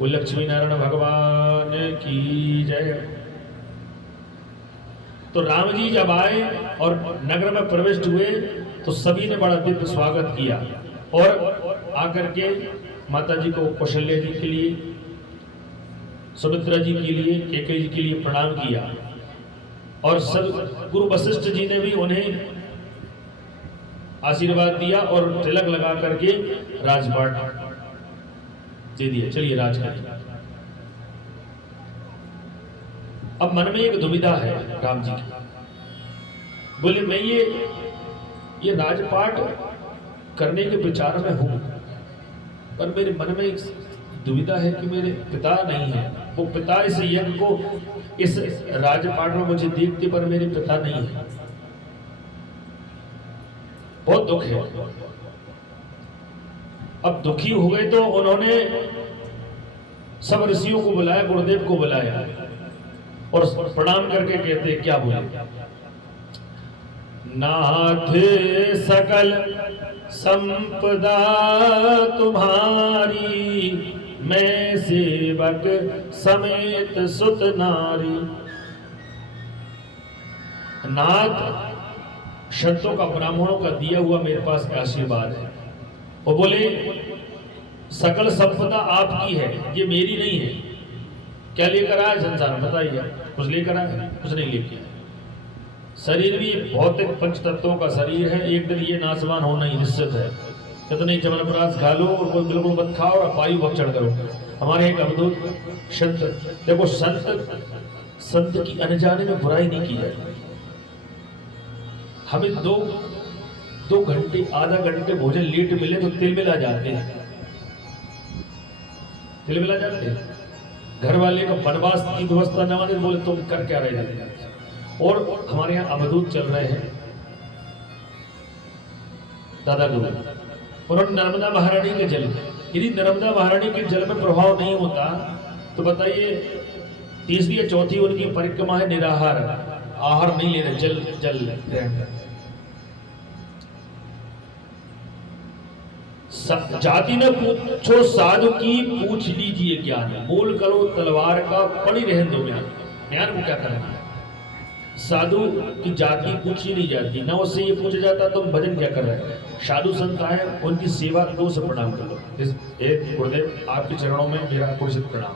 वो लक्ष्मी नारायण भगवान की जय। तो राम जी जब आए और नगर में प्रविष्ट हुए तो सभी ने बड़ा दिव्य स्वागत किया और आकर के माता जी को, कौशल्या जी के लिए, सुमित्रा जी के लिए, कैकेयी जी के लिए प्रणाम किया और सब गुरु वशिष्ठ जी ने भी उन्हें आशीर्वाद दिया और तिलक लगा करके राजपाट दे दिया, चलिए राज करिए। अब मन में एक दुविधा है राम जी की, बोले मैं ये राजपाट करने के विचार में हूं पर मेरे मन में एक दुविधा है कि मेरे पिता नहीं है, वो पिता इस यज्ञ को, इस राजपाट में मुझे देखते पर मेरे पिता नहीं है, बहुत दुख है। अब दुखी हो गए तो उन्होंने सब ऋषियों को बुलाया, गुरुदेव को बुलाया और प्रणाम करके कहते क्या बोले, नाथ सकल संपदा तुम्हारी, मैं सेवक समेत सुत नारी। नाथ शब्दों का, ब्राह्मणों का दिया हुआ मेरे पास आशीर्वाद है। वो बोले सकल संपदा आपकी है, ये मेरी नहीं है। क्या लेकर आया संसार में बताइए? कुछ लेकर आया? कुछ नहीं लेके आया। शरीर भी भौतिक पंच तत्वों का शरीर है, एक दिन ये नासवान होना ही निश्चित है। कितने चमनप्राश खा लो और कोई बिल्कुल मत खाओ और वायु भक्षण करो। हमारे एक अवधूत संत, देखो संत की अनजाने में बुराई नहीं की जाती। हमें दो घंटे आधा घंटे भोजन लेट मिले तो तिलमिला जाते हैं, तिलमिला जाते हैं। घर वाले का वनवास की व्यवस्था न माने, बोले तुम कर क्या रहे थे। और हमारे यहाँ अवधूत चल रहे हैं दादा गुरु, उन्होंने नर्मदा महारानी के जल, यदि नर्मदा महारानी के जल में प्रभाव नहीं होता तो बताइए, तीसरी या चौथी उनकी परिक्रमा है निराहार, आहार नहीं ले रहे, जल ग्रहण। जाति न पूछो साधु की, पूछ लीजिए ज्ञान, बोल करो तलवार का, पड़ी रहे दो ज्ञान। ज्ञान को क्या करना है? साधु की जाति पूछी नहीं जाती, ना उससे ये पूछा जाता तुम भजन क्या कर रहे हैं। साधु संत आए, उनकी सेवा दो से प्रणाम कर लो। एक गुरुदेव आपके चरणों में मेरा कुर्सित प्रणाम।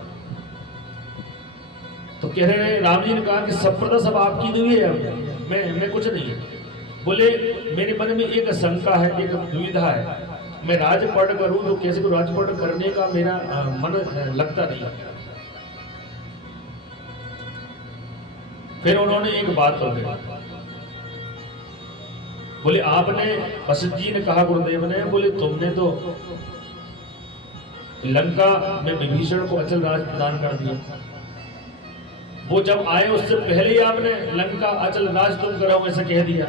तो कह रहे हैं, राम जी ने कहा कि सब प्रदा सब आपकी दुई है, मैं कुछ नहीं है। बोले मेरे मन में एक शंका है, एक दुविधा है, मैं राजपट करूं तो कैसे को राजपट करने का मेरा मन लगता नहीं। फिर उन्होंने एक बात कर दी, बोले आपने, वशिष्ठ जी ने कहा गुरुदेव ने, बोले तुमने तो लंका में विभीषण को अचल राज प्रदान कर दिया, वो जब आए उससे पहले ही आपने लंका अचल राज तुम कराओ ऐसा कह दिया,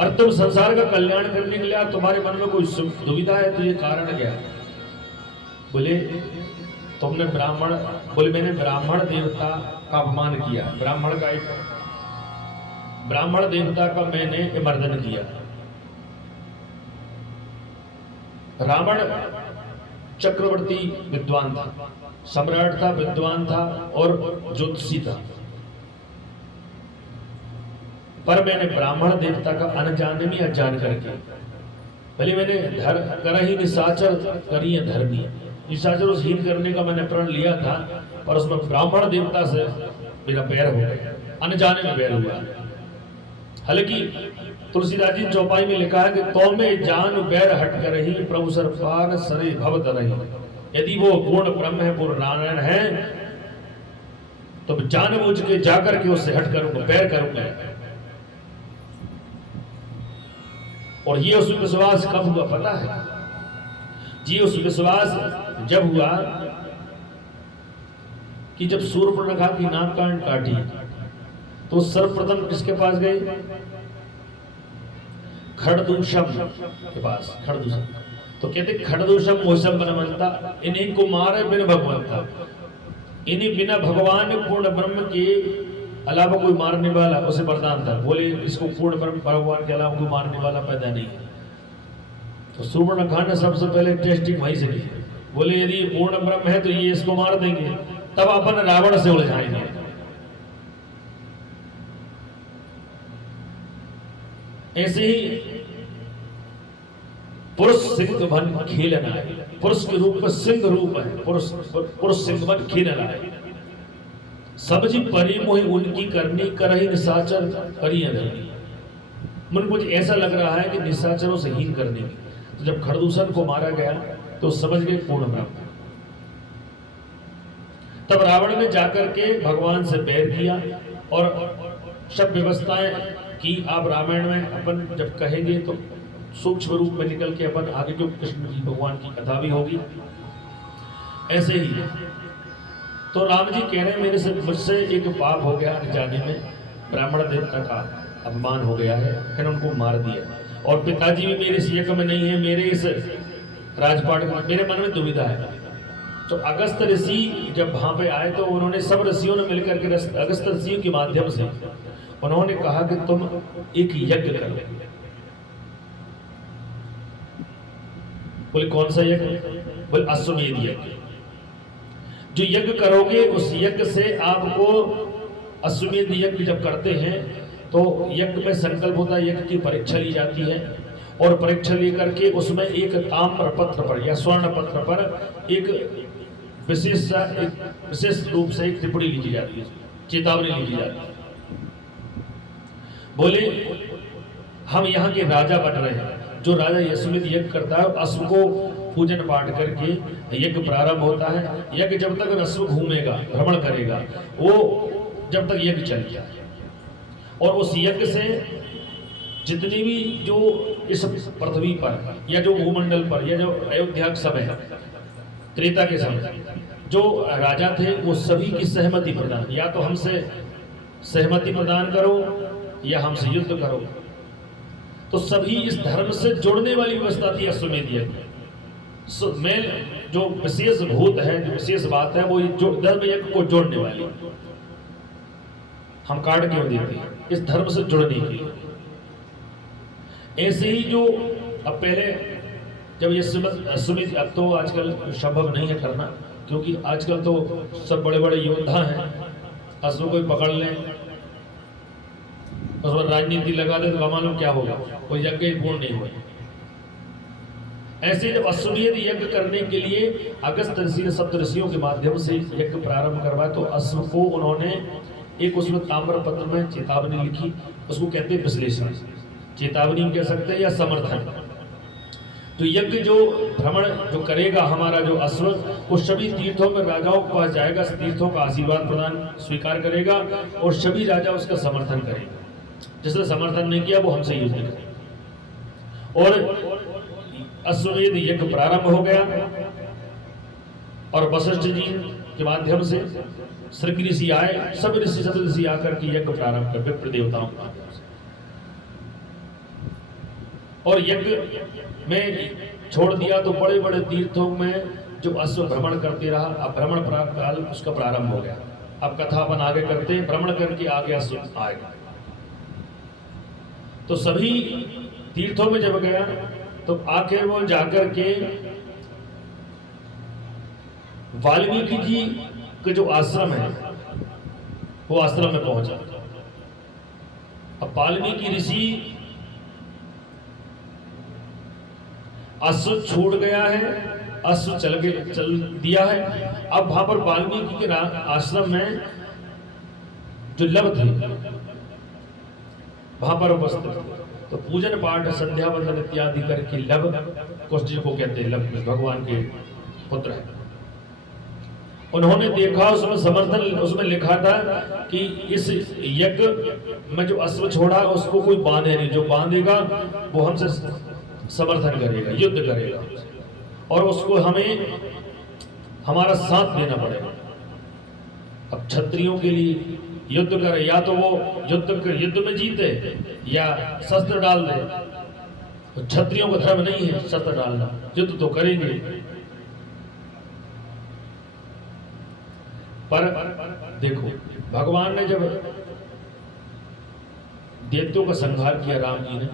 और तुम संसार का कल्याण करने के लिए तुम्हारे मन में कोई दुविधा है तो ये कारण क्या? बोले तुमने ब्राह्मण, बोले मैंने ब्राह्मण देवता का अपमान किया, ब्राह्मण देवता का मैंने मर्दन किया। रावण चक्रवर्ती विद्वान था, सम्राट था, विद्वान था और ज्योतिषी था, पर मैंने ब्राह्मण देवता का अनजाने में अजान करके, पहले मैंने कर ही निशाचर करी धर्मी, निशाचर उस हीन करने का मैंने प्रण लिया था, पर उसमें ब्राह्मण देवता से मेरा बैर हो गया, अनजाने में बैर हुआ। हालांकि तुलसीदास जी चौपाई में लिखा है कि तो में जान बैर हट कर ही प्रभु सर पार सरे भव तरही। यदि वो पूर्ण ब्रह्म है, पूर्ण नारायण है, तो जानबूझ के जाकर के उससे हट करूंगा, बैर करूंगा। और ये उस विश्वास कब हुआ पता है? जी उस विश्वास जब हुआ कि जब शूर्पणखा की नाक काटी तो सर्वप्रथम किसके पास गए? खड़दूषम के पास। खड़दूषम तो कहते खड़दूषम मोसम बनवंता, इन्हीं को मारे बिन भगवंता, इन्हीं बिना भगवान पूर्ण ब्रह्म के अलावा कोई मारने वाला, उसे वरदान था, बोले इसको पूर्ण ब्रह्म भगवान के अलावा कोई मारने वाला पैदा नहीं है। तो शूर्पणखा ने सबसे पहले टेस्टिंग वहीं से की, बोले यदि पूर्ण ब्रह्म है तो ये इसको मार देंगे, तब अपन रावण से उलझाएंगे। ऐसे ही पुरुष सिंह बन खेलना है, पुरुष के रूप में सिंह रूप है, पुरुष सिंह बन खेलना है। सबजी परी मोहि उनकी करनी, करही निशाचर करी नहीं। मन कुछ ऐसा लग रहा है कि निशाचरों से हीन करने की। तो जब खरदूषण को मारा गया तो समझ गए पूर्ण ब्रह्म। तब रावण ने जाकर के भगवान से बैर किया और सब व्यवस्थाएं की। आप रामायण में अपन जब कहेंगे तो सूक्ष्म रूप में निकल के अपन आगे जो कृष्ण जी भगवान की कथा भी होगी। ऐसे ही तो राम जी कह रहे हैं मेरे से मुझसे एक पाप हो गया, अनजाने में ब्राह्मण देवता का अपमान हो गया है, मैंने उनको मार दिया। और पिताजी भी मेरे इस यज्ञ में नहीं है, मेरे इस राजपाट में, मेरे मन में दुविधा है। तो अगस्त ऋषि जब वहां पे आए तो उन्होंने सब ऋषियों ने मिलकर के अगस्त ऋषियों के माध्यम से उन्होंने कहा कि तुम एक यज्ञ करो। बोले कौन सा यज्ञ? बोले अश्वमेध यज्ञ। जो यज्ञ करोगे उस यज्ञ से आपको, अश्वमेध यज्ञ जब करते हैं तो यज्ञ में संकल्प होता है, यज्ञ की परीक्षा ली जाती है और परीक्षा लेकर के उसमें एक ताम्र पत्र पर या स्वर्ण पत्र पर एक विशेष रूप से एक टिप्पणी लिखी जाती है, चेतावनी लिखी जाती है। बोले हम यहाँ के राजा बन रहे हैं। जो राजा यज्ञ यज्ञ करता है अश्व को पूजन पाठ करके यज्ञ प्रारंभ होता है। यज्ञ जब तक अश्व घूमेगा, भ्रमण करेगा, वो जब तक यज्ञ चलेगा, और उस यज्ञ से जितनी भी जो इस पृथ्वी पर या जो भूमंडल पर या जो अयोध्या के समय, त्रेता के समय जो राजा थे वो सभी की सहमति प्रदान, या तो हमसे सहमति प्रदान करो या हमसे युद्ध करो। तो सभी इस धर्म से जोड़ने वाली व्यवस्था थी अश्वमेध यज्ञ में। जो विशेष भूत है, जो विशेष बात है, वो धर्म यज्ञ को जोड़ने वाली। हम कार्ड क्यों देते हैं? इस धर्म से जुड़ने के लिए। ऐसे ही जो अब पहले जब ये अश्वमेध, अब तो आजकल संभव नहीं है करना, क्योंकि आजकल तो सब बड़े बड़े योद्धा हैं, अश्व को पकड़ लें, उस पर राजनीति लगा दे तो मालूम क्या होगा, वो यज्ञ पूर्ण नहीं हुआ। ऐसे जब अश्वमेध यज्ञ करने के लिए अगस्त ऋषि ने सप्तऋषियों के माध्यम से यज्ञ प्रारंभ करवाया, तो अश्व को उन्होंने एक उसमें ताम्र पत्र में चेतावनी लिखी, उसको कहते हैं विश्लेषण। चेतावनी कह सकते हैं या समर्थन। तो यज्ञ जो भ्रमण जो करेगा हमारा जो अश्व, वो सभी तीर्थों में राजाओं के पास जाएगा, तीर्थों का आशीर्वाद प्रदान स्वीकार करेगा और सभी राजा उसका समर्थन करेंगे। जिसने समर्थन नहीं किया वो हमसे युद्ध करेगा। और अश्वमेध यज्ञ प्रारंभ हो गया और वशिष्ठ जी के माध्यम से श्री ऋषि आए, सब ऋषि आकर के यज्ञ प्रारंभ कर विप्र देवताओं के माध्यम से। और यज्ञ में छोड़ दिया तो बड़े बड़े तीर्थों में जो अश्व भ्रमण करते रहा। अब भ्रमण काल उसका प्रारंभ हो गया। अब कथा अपन आगे करते, भ्रमण करके आगे अश्व आएगा। तो सभी तीर्थों में जब गया तो आखिर वो जाकर के वाल्मीकि जी के जो आश्रम है वो आश्रम में पहुंचा। अब वाल्मीकि ऋषि अश्व छूट गया है, अश्व चल दिया है। अब वहां पर वाल्मीकि के आश्रम में जो लब थे वहां पर उपस्थित थे। तो पूजन पाठ संध्या वंदन इत्यादि करके लब, कुछ जी को कहते हैं लब, भगवान के पुत्र है। उन्होंने देखा उसमें समर्थन, उसमें लिखा था कि इस यज्ञ में जो अश्व छोड़ा उसको कोई बांधे नहीं, जो बांधेगा वो हमसे समर्थन करेगा, युद्ध करेगा, और उसको हमें हमारा साथ देना पड़ेगा। अब क्षत्रियों के लिए युद्ध करे, या तो वो युद्ध में जीते या शस्त्र डाल दे। तो क्षत्रियों का धर्म नहीं है शस्त्र डालना, युद्ध तो करेंगे। पर देखो भगवान ने जब दैत्यों का संहार किया राम जी ने,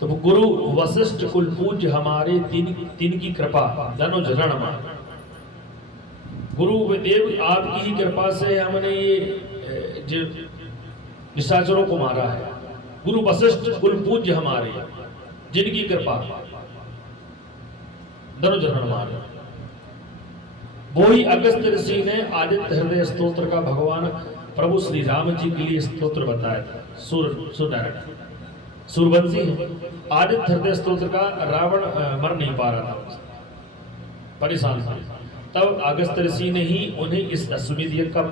तो वो गुरु वशिष्ठ कुल पूज्य हमारे तीन की कृपा धनुज रण मार। गुरु देव आपकी ही कृपा से हमने ये जो निशाचरों को मारा है। गुरु वशिष्ठ कुल पूज्य हमारे, जिनकी कृपा धनुज रण मार। वही अगस्त ऋषि ने आदित्य हृदय स्तोत्र का भगवान प्रभु श्री राम जी के लिए स्तोत्र बताया था। सूरवंशी आदित्य हृदय स्तोत्र का रावण मर नहीं पा रहा था, परेशान था। तब अगस्त ऋषि ने ही उन्हें इस अश्वमेध यज्ञ का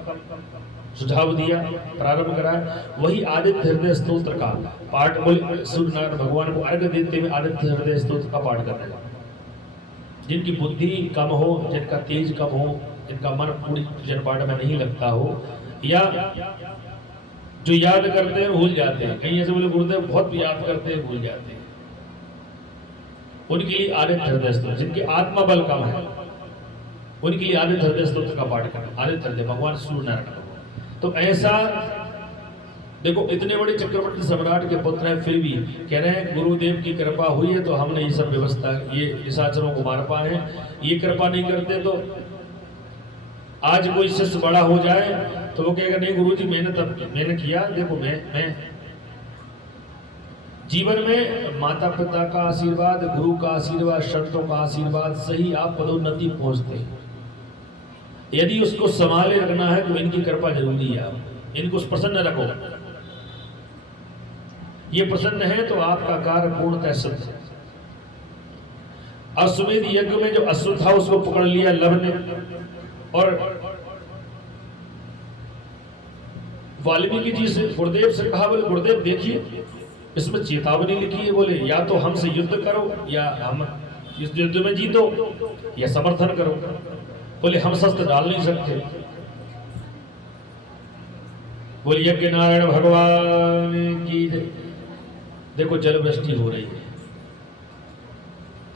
सुझाव दिया, प्रारंभ कराया। वही आदित्य हृदय स्तोत्र का पाठ सूर्यनारायण भगवान को अर्घ्य देते हुए आदित्य हृदय स्तोत्र का पाठ कर रहे हैं। जिनकी बुद्धि कम हो, जिनका तेज कम हो, जिनका मन पूरी पूजन पाठ में नहीं लगता हो, या जो याद करते हैं भूल जाते हैं, कहीं ऐसे बोले गुरुदेव बहुत याद करते हैं भूल जाते हैं, उनके लिए आदित्य हृदय स्तोत्र, जिनकी आत्मा बल कम है उनके लिए आदित्य हृदय स्तोत्र का पाठ करें। आदित्य हृदय भगवान सूर्यनारायण। तो ऐसा देखो, इतने बड़े चक्रवर्ती सम्राट के पुत्र हैं, फिर भी कह रहे हैं गुरुदेव की कृपा हुई है तो हमने ये सब व्यवस्था, ये निशाचरों को मार पाए हैं। ये कृपा नहीं करते तो आज कोई शिष्य बड़ा हो जाए तो वो कहेगा नहीं गुरुजी मैंने किया, देखो मैं जीवन में माता पिता का आशीर्वाद, गुरु का आशीर्वाद, संतों का आशीर्वाद से ही आप पदोन्नति पहुंचते हैं। यदि उसको संभाले रखना है तो इनकी कृपा जरूरी है। आप इनको प्रसन्न रखो। ये प्रसन्न है तो आपका कार्य पूर्णतः सिद्ध है। अश्वमेध यज्ञ में जो अश्व था उसको पकड़ लिया लव ने, और वाल्मीकि जी से, गुरुदेव से कहा, बोले गुरुदेव देखिए इसमें चेतावनी लिखी है, बोले या तो हमसे युद्ध करो या हम इस युद्ध में जीतो या समर्थन करो। बोले हम शस्त्र डाल नहीं सकते। बोले यज्ञ नारायण भगवान की। देखो जल वृष्टि हो रही है।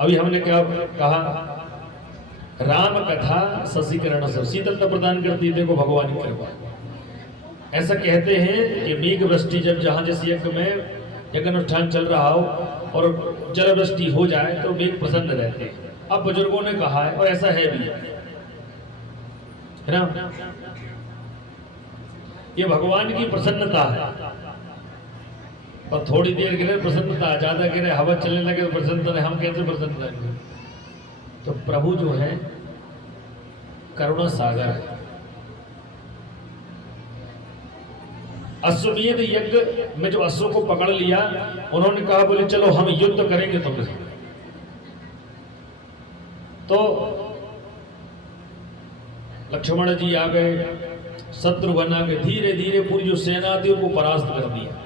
अभी हमने क्या कहा, राम कथा शशिकरण सब शीतलता प्रदान करती है। देखो भगवान की कृपा। ऐसा कहते हैं कि मेघ वृष्टि जब जहां जिस यज्ञ में यज्ञ अनुष्ठान चल रहा हो और जल वृष्टि हो जाए तो मेघ प्रसन्न रहते हैं। अब बुजुर्गों ने कहा है और ऐसा है भी, है ना, ये भगवान की प्रसन्नता है। और थोड़ी देर के लिए प्रसन्नता, ज्यादा के लिए हवा चलने लगे तो प्रसन्नता नहीं। हम कैसे प्रसन्न रहेंगे? तो प्रभु जो है करुणा सागर है। अश्वमेध यज्ञ में जो अश्व को पकड़ लिया, उन्होंने कहा बोले चलो हम युद्ध करेंगे तुमसे। तो लक्ष्मण जी आ गए, शत्रुघ्न आ गए, धीरे धीरे पूरी जो सेना थी उनको परास्त कर दिया।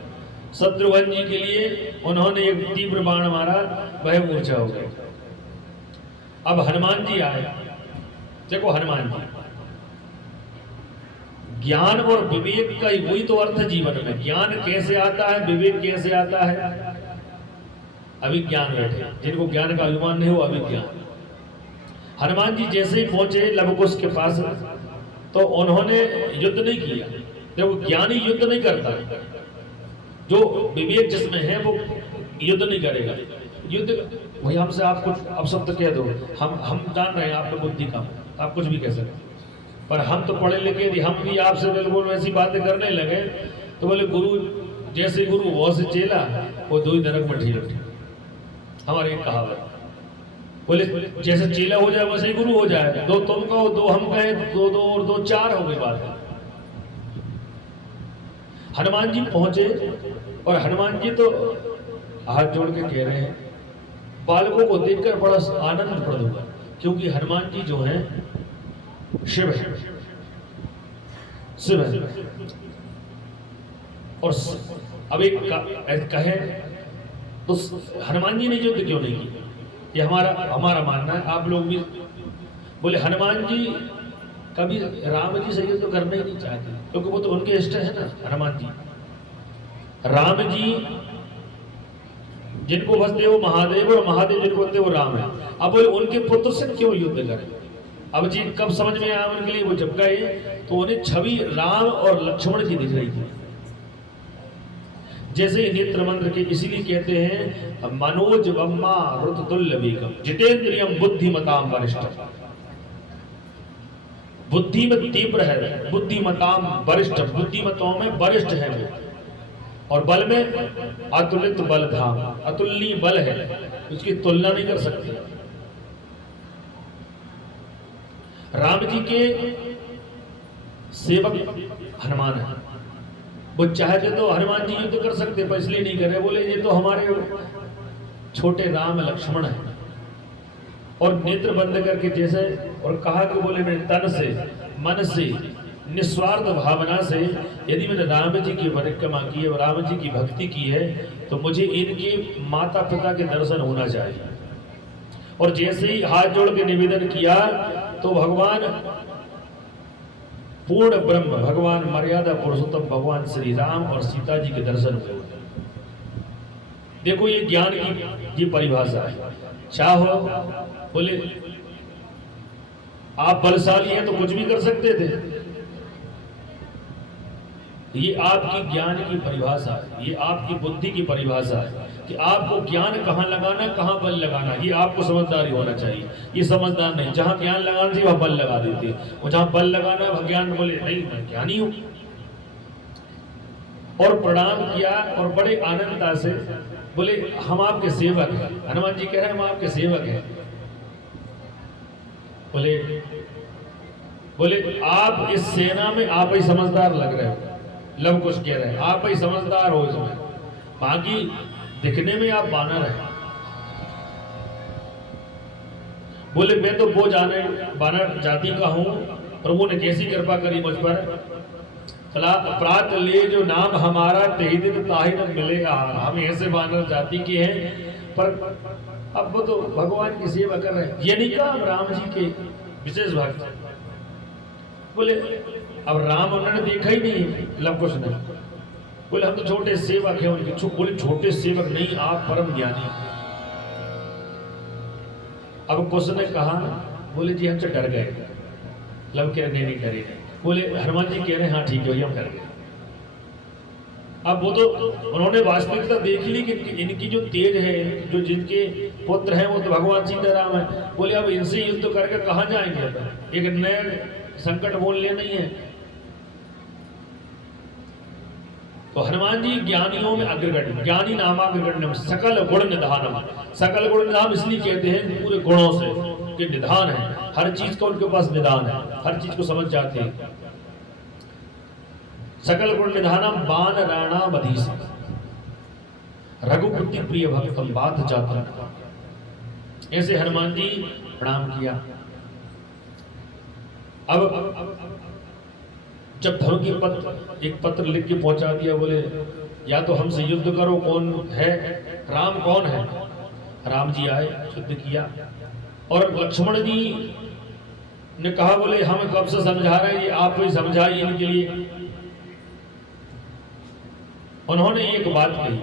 शत्रुघ्न जी के लिए उन्होंने एक तीव्र बाण मारा, वह मूर्छा हो गए। अब हनुमान जी आए। देखो हनुमान जी, ज्ञान और विवेक का ही वही तो अर्थ है जीवन में। ज्ञान कैसे आता है, विवेक कैसे आता है? अभिज्ञान बैठे, जिनको ज्ञान का अभिमान नहीं हो अभिज्ञान। हनुमान जी जैसे ही पहुंचे लवकुश के पास तो उन्होंने युद्ध नहीं किया। देखो ज्ञानी युद्ध नहीं करता, जो विवेक जिसमें है वो युद्ध नहीं करेगा। युद्ध वही हमसे आप कुछ अब शब्द कह दो, हम जान रहे हैं आपको बुद्धि कम, आप कुछ भी कह सकते, पर हम तो पढ़े लिखे थे, हम भी आपसे बिल्कुल वैसी बातें करने लगे तो बोले गुरु जैसे गुरु वो से चेला, वो दो ही नरक में ढील उठी। हमारी एक कहावत, बोले जैसे चेला हो जाए वैसे ही गुरु हो जाए। दो तुम कहो, दो हम कहे, दो दो और दो चार हो गई बात। हनुमान जी पहुंचे और हनुमान जी तो हाथ जोड़ के कह रहे हैं। बालकों को देखकर बड़ा आनंद प्रद हुआ, क्योंकि हनुमान जी जो है शिव है, शिव है। और अब एक कहे तो हनुमान जी ने युद्ध क्यों नहीं किया? ये हमारा मानना है, आप लोग भी बोले हनुमान जी कभी राम जी से युद्ध तो करना ही नहीं चाहते, क्योंकि वो तो उनके इष्ट है ना। हनुमान जी, राम जी जिनको बसते वो महादेव और महादेव जिनको बसते वो राम है। अब बोले उनके पुत्र से क्यों युद्ध करें? अब जी कब समझ में आया उनके लिए, वो जब गए तो उन्हें छवि राम और लक्ष्मण की दिख रही थी। जैसे नेत्र मंत्र के इसीलिए कहते हैं मनोज वम्मा रुतुल्य वेगम जितेंद्रियम बुद्धिमताम वरिष्ठ। बुद्धि में तीव्र है, बुद्धिमताम वरिष्ठ, बुद्धिमताओं में वरिष्ठ है वो, और बल में अतुलित बल धाम, अतुलनीय बल है, उसकी तुलना नहीं कर सकते। राम जी के सेवक हनुमान है, वो चाहते तो हनुमान जी युद्ध कर सकते, पर इसलिए नहीं करे। बोले ये तो हमारे छोटे राम लक्ष्मण है। और नेत्र बंद करके जैसे, और कहा कि बोले मेरे तन से मन से निस्वार्थ भावना से यदि मैंने राम जी की परिक्रमा की है और राम जी की भक्ति की है तो मुझे इनके माता पिता के दर्शन होना चाहिए। और जैसे ही हाथ जोड़ के निवेदन किया तो भगवान पूर्ण ब्रह्म, भगवान मर्यादा पुरुषोत्तम भगवान श्री राम और सीता जी के दर्शन हुए। देखो ये ज्ञान की ये परिभाषा है। चाहो बोले आप बलशाली हैं तो कुछ भी कर सकते थे, ये आपकी ज्ञान की परिभाषा है, ये आपकी बुद्धि की परिभाषा है कि आपको ज्ञान कहाँ लगाना, कहाँ बल लगाना, ये आपको समझदारी होना चाहिए। ये समझदार नहीं, जहां ज्ञान लगाना चाहिए वहां बल लगा देते हैं, और जहां बल लगाना ज्ञान बोले नहीं मैं ज्ञानी हूं। और प्रणाम किया और बड़े आनंदता से बोले हम आपके सेवक हैं। हनुमान जी कह रहे हैं हम आपके सेवक हैं। बोले बोले आप इस सेना में आप ही समझदार लग रहे हो। लव कुश कह रहे हैं आप ही समझदार हो इसमें, बाकी दिखने में आप बानर हैं। बोले मैं तो वो जाने बानर जाति का हूं, प्रभु ने कैसी कृपा करी मुझ पर। प्रात ले जो नाम हमारा तेही दिन ताही न मिलेगा। हम ऐसे बानर जाति के हैं, पर अब वो तो भगवान की सेवा कर रहे हैं। ये नहीं कहा हम राम जी के विशेष भक्त। बोले अब राम उन्होंने देखा ही नहीं लव कुश ने। बोले हम तो छोटे सेवक हैं उनके। बोले छोटे सेवक नहीं, आप परम ज्ञानी। अब कुश ने कहा, बोले जी हमसे डर गए। लव कह रहे नहीं करे। बोले हनुमान जी कह रहे हैं हाँ ठीक है हम डर गए। अब वो तो उन्होंने वास्तविकता देख ली कि इनकी जो तेज है, जो जिनके पुत्र हैं वो तो भगवान सीताराम है। बोले अब इनसे युद्ध करके कहाँ जाएंगे, एक नए संकट बोल ले नहीं है। तो हनुमान जी ज्ञानियों में अग्रगण्य, ज्ञानी नामाग्रगण्यम सकल गुण निधानम। सकल गुण निधान इसलिए कहते हैं पूरे गुणों से कि निधान है, हर चीज का उनके पास निधान है, हर चीज को समझ जाते हैं। सकल गुण निधानम बान राणा मधीस रघुपति प्रिय भक्तम बात जाता। ऐसे हनुमान जी प्रणाम किया। अब जब धर्म की एक पत्र लिख के पहुंचा दिया, बोले या तो हमसे युद्ध करो, कौन है राम कौन है। राम जी आए, युद्ध किया। और लक्ष्मण जी ने कहा, बोले हम कब से समझा रहे हैं, ये आप ही समझाइए इनके लिए। उन्होंने एक बात कही,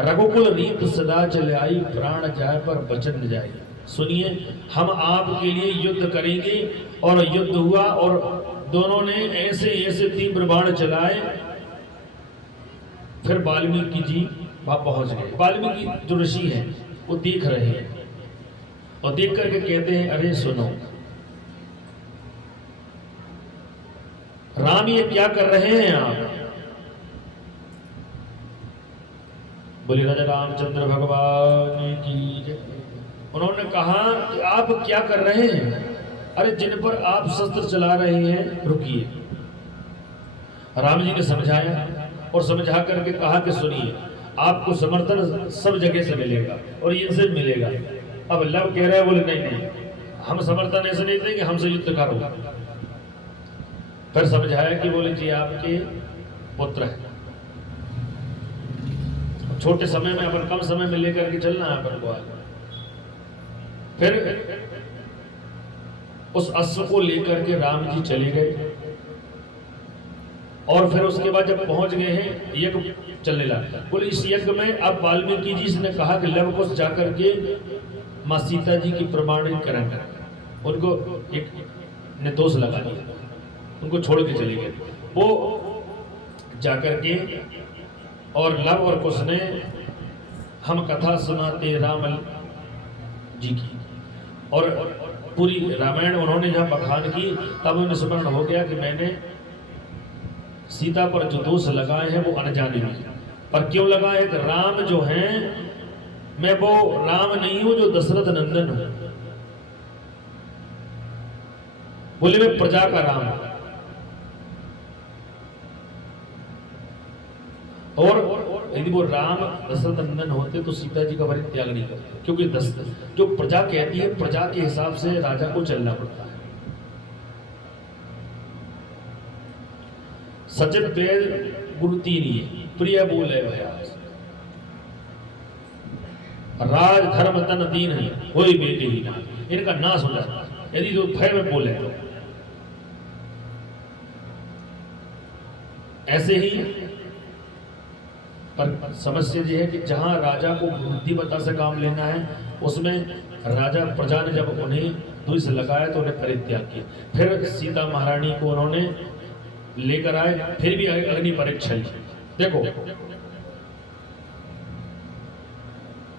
रघुकुल रीत सदा चले आई, प्राण जाए पर वचन न जाए। सुनिए, हम आपके लिए युद्ध करेंगे। और युद्ध हुआ और दोनों ने ऐसे ऐसे तीव्र बाण चलाए। फिर वाल्मीकि जी वहां पहुंच गए। वाल्मीकि जो ऋषि हैं वो देख रहे हैं और देख करके कहते हैं, अरे सुनो, राम ये क्या कर रहे हैं आप। बोले राजा रामचंद्र भगवान की जय। उन्होंने कहा कि आप क्या कर रहे हैं। अरे जिन पर आप शस्त्र चला रहे हैं रुकिए। राम जी ने समझाया और समझा करके कहा कि सुनिए, आपको समर्थन सब जगह से मिलेगा और इनसे मिलेगा। अब लव कह रहा है, बोले नहीं नहीं, हम समर्थन ऐसे नहीं देंगे, हमसे युद्ध करो। फिर समझाया कि बोले जी आपके पुत्र है, छोटे समय में अपन कम समय में लेकर के चलना है अपन को आगे। फिर उस अश्व को लेकर के राम जी चले गए। और फिर उसके बाद जब पहुंच गए हैं, यज्ञ चलने लगा। बोले इस यज्ञ में अब वाल्मीकि जी ने कहा कि लव कुश जाकर के मां सीता जी की प्रमाणीकरण करें। उनको एक निर्दोष लगा दिया, उनको छोड़ के चले गए। वो जाकर के और लव और कुश ने हम कथा सुनाते राम जी की, और पूरी रामायण उन्होंने जब बखान की तब उन्हें स्मरण हो गया कि मैंने सीता पर जो दोष लगाए हैं वो अनजाने में। पर क्यों लगाए कि राम जो हैं, मैं वो राम नहीं हूं जो दशरथ नंदन हूं। बोले मैं प्रजा का राम हूं। और यदि वो राम दशरथ नंदन होते तो सीता जी का परित्याग नहीं करते, क्योंकि जो प्रजा कहती है, प्रजा के हिसाब से राजा को चलना पड़ता है। सचिव वेद गुरु तीन ही प्रिय बोले भयास, राज धर्म तन दीन है, कोई बेटे ही ना। इनका नाश हो जाता है यदि जो भय में बोले तो। ऐसे ही पर समस्या ये है कि जहां राजा को बुद्धिमत्ता से काम लेना है, उसमें राजा प्रजा ने जब उन्हें दूर से लगाया तो उन्हें परित्याग किया। फिर सीता महारानी को उन्होंने लेकर आए, फिर भी अग्नि परीक्षा ली। देखो,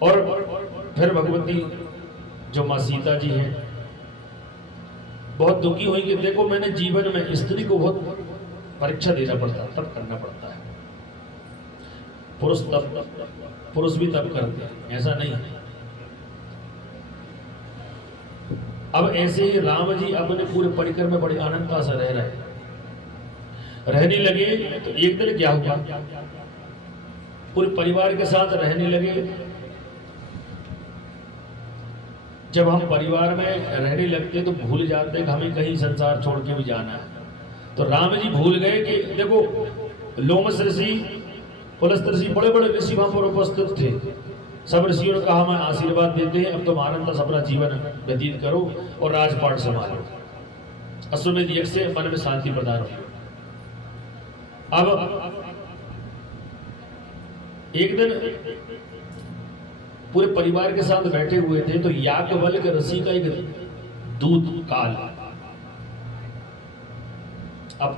और फिर भगवती जो मां सीता जी हैं बहुत दुखी हुई कि देखो मैंने जीवन में स्त्री को बहुत परीक्षा देना पड़ता, तब करना पड़ता है। पुरुष भी तब करते हैं, ऐसा नहीं है। अब ऐसे ही राम जी अपने पूरे परिकर में बड़ी आनंदता से रह रहे, रहने लगे। तो एक दिन क्या हुआ, पूरे परिवार के साथ रहने लगे। जब हम परिवार में रहने लगते तो भूल जाते कि हमें कहीं संसार छोड़ के भी जाना है। तो राम जी भूल गए कि देखो लोमस ऋषि, पुलस्त ऋषि, बड़े बड़े ऋषि वहां पर उपस्थित थे। सब ऋषियों ने कहा हमें आशीर्वाद देते हैं, अब तुम आनंद से अपना जीवन व्यतीत करो और राजपाट संभालो, अश्वमेध यज्ञ से मन में शांति प्रदान हो। अब एक दिन पूरे परिवार के साथ बैठे हुए थे तो याज्ञवल्क्य ऋषि का एक दूत काल, अब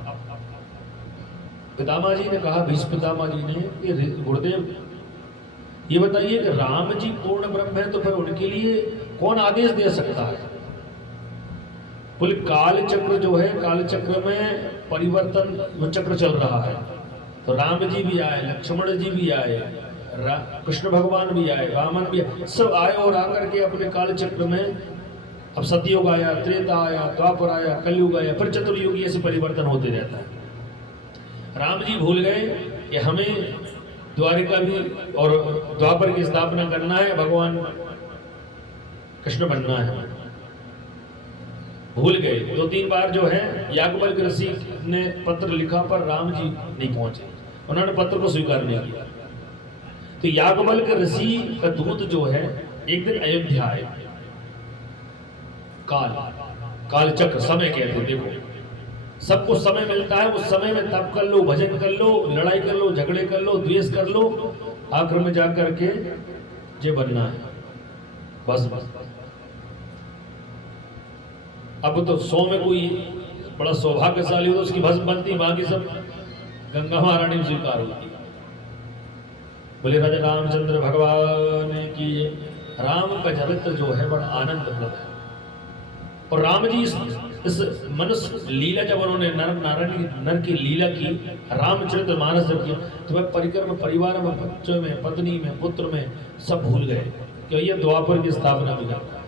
पितामह जी ने कहा, भीष्म पितामह जी ने कि गुरुदेव ये बताइए कि राम जी पूर्ण ब्रह्म है तो फिर उनके लिए कौन आदेश दे सकता है। बोले काल चक्र जो है, काल चक्र में परिवर्तन वो चक्र चल रहा है। तो राम जी भी आए, लक्ष्मण जी भी आए, कृष्ण भगवान भी आए, वामन भी आए, सब आए और आकर के अपने काल चक्र में अब सतयुग आया, त्रेता आया, द्वापर आया, कलयुग आया, फिर चतुर्युग, ऐसे परिवर्तन होते रहता है। राम जी भूल गए कि हमें द्वारिका भी और द्वापर की स्थापना करना है, भगवान कृष्ण बनना है, भूल गए। 2-3 बार जो है याज्ञवल्क्य ऋषि ने पत्र लिखा पर राम जी नहीं पहुंचे, उन्होंने पत्र को स्वीकार नहीं किया। तो याज्ञवल्क्य ऋषि का दूत जो है एक दिन अयोध्या आए, काल चक्र समय कहते, देखो सबको समय मिलता है, उस समय में तप कर लो, भजन कर लो, लड़ाई कर लो, झगड़े कर लो, द्वेष कर लो, आखिर में जाकर के जे बनना है, बस। अब तो 100 में कोई बड़ा सौभाग्यशाली हो तो उसकी भस्म बनती, बाकी सब गंगा महारानी स्वीकार होती। बोले राजा रामचंद्र भगवान की राम का चरित्र जो है बड़ा आनंदप्रद है। और राम जी इस मनुष्य लीला जब उन्होंने नर की लीला की, रामचरित्र मानस जब किया, तो वह परिकर में, परिवार में, बच्चों में, पत्नी में, पुत्र में सब भूल गए कि ये द्वापर की स्थापना भी करता है।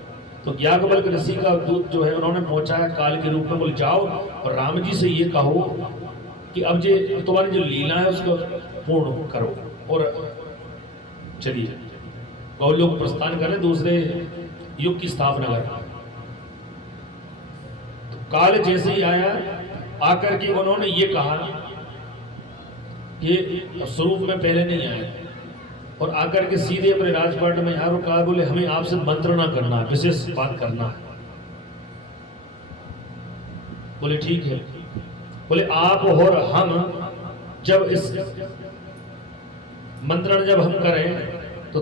तो याज्ञवल्क्य ऋषि का दूत जो है उन्होंने पहुंचाया काल के रूप में, बोले जाओ और राम जी से ये कहो कि अब जे तुम्हारी जो लीला है उसको पूर्ण करो और चलिए गौ लोग प्रस्थान करें, दूसरे युग की स्थापना करें। तो काल जैसे ही आया, आकर के उन्होंने ये कहा कि स्वरूप में पहले नहीं आए, और आकर के सीधे अपने राजपाट में यार कहा, बोले हमें आपसे मंत्रणा करना है, विशेष बात करना है। बोले ठीक है। बोले आप और हम जब इस मंत्रण जब हम करें तो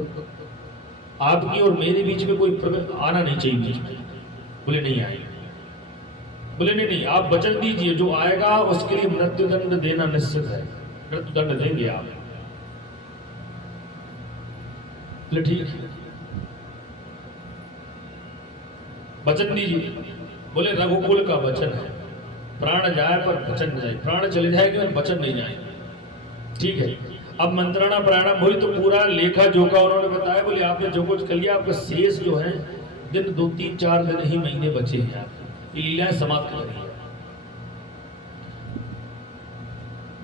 आपकी और मेरे बीच में कोई आना नहीं चाहिए बीच में। बोले नहीं आएगा। बोले नहीं, आप वचन दीजिए जो आएगा उसके लिए मृत्युदंड देना निश्चित है, मृत्युदंड देंगे आप। बोले ठीक है, वचन दीजिए। बोले रघुकुल का वचन है, प्राण जाए पर वचन न जाए, प्राण चले जाएंगे और वचन नहीं जाएंगे। ठीक है, अब मंत्रणा प्रारंभ हुई तो पूरा लेखा जोखा उन्होंने बताया। बोले आपने जो कुछ कर लिया, आपका शेष जो है दिन 2-3-4 दिन ही महीने बचे हैं, आप ये लीलाएं समाप्त कर रही है।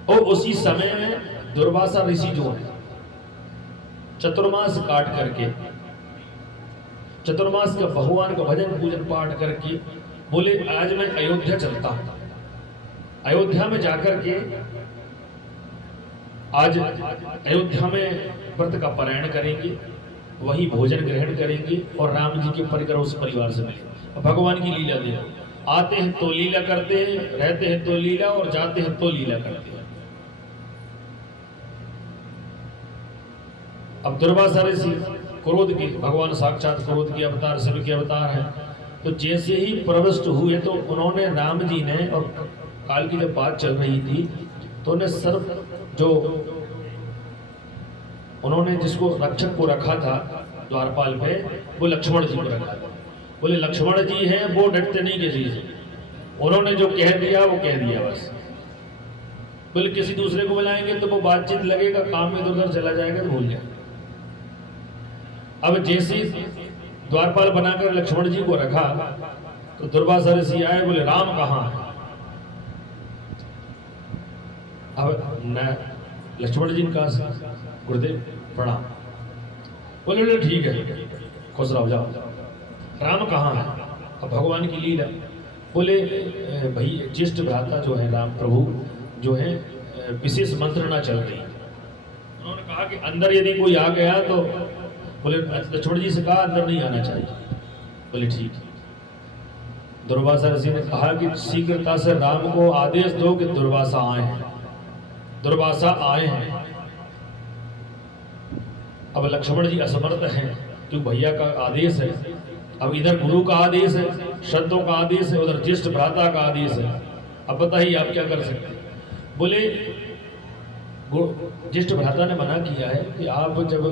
और उसी समय में दुर्वासा ऋषि जो है चतुर्मास काट करके, चतुर्मास का भगवान का भजन पूजन पाठ करके बोले आज मैं अयोध्या चलता हूं। अयोध्या में जाकर के आज अयोध्या में व्रत का पारायण करेंगे, वही भोजन ग्रहण करेंगे और राम जी के परिकर उस परिवार से मिलेंगे। भगवान की लीला देखो, आते हैं तो लीला करते हैं, रहते हैं तो लीला, और जाते हैं तो लीला करते हैं। अब दुर्वासा ऋषि क्रोध के, भगवान साक्षात क्रोध के अवतार, शिव के अवतार हैं, तो जैसे ही प्रविष्ट हुए तो उन्होंने राम जी ने, और काल की जब बात चल रही थी तो उन्हें सर्व जो उन्होंने जिसको रक्षक को रखा था द्वारपाल पे, वो लक्ष्मण जी को रखा था। बोले लक्ष्मण जी हैं वो डरते नहीं किसी से, उन्होंने जो कह दिया वो कह दिया बस। बोले किसी दूसरे को बुलाएंगे तो वो बातचीत लगेगा, काम में इधर उधर चला जाएगा तो भूल जाएगा। अब जैसे द्वारपाल बनाकर लक्ष्मण जी को रखा तो दुर्वासा ऋषि आए, बोले राम कहाँ है? अब न लक्ष्मण जी ने कहा गुरुदेव प्रणाम। बोले ठीक है, खुश रहो, जाओ। राम कहाँ है? अब भगवान की लीला। बोले भाई ज्येष्ठ भ्राता जो है राम प्रभु जो है विशेष मंत्रणा चल रही है। उन्होंने कहा कि अंदर यदि कोई आ गया तो बोले लक्ष्मण जी से कहा अंदर नहीं आना चाहिए। बोले ठीक है। दुर्वासा ऋषि ने कहा कि शीघ्रता से राम को आदेश दो कि दुर्वासा आए हैं, दुर्वासा आए हैं। अब लक्ष्मण जी असमर्थ हैं क्योंकि भैया का आदेश है। अब इधर गुरु का आदेश है, शब्दों का आदेश है, उधर ज्येष्ठ भ्राता का आदेश है। अब बताइए आप क्या कर सकते हैं? बोले ज्येष्ठ भ्राता ने मना किया है कि आप जब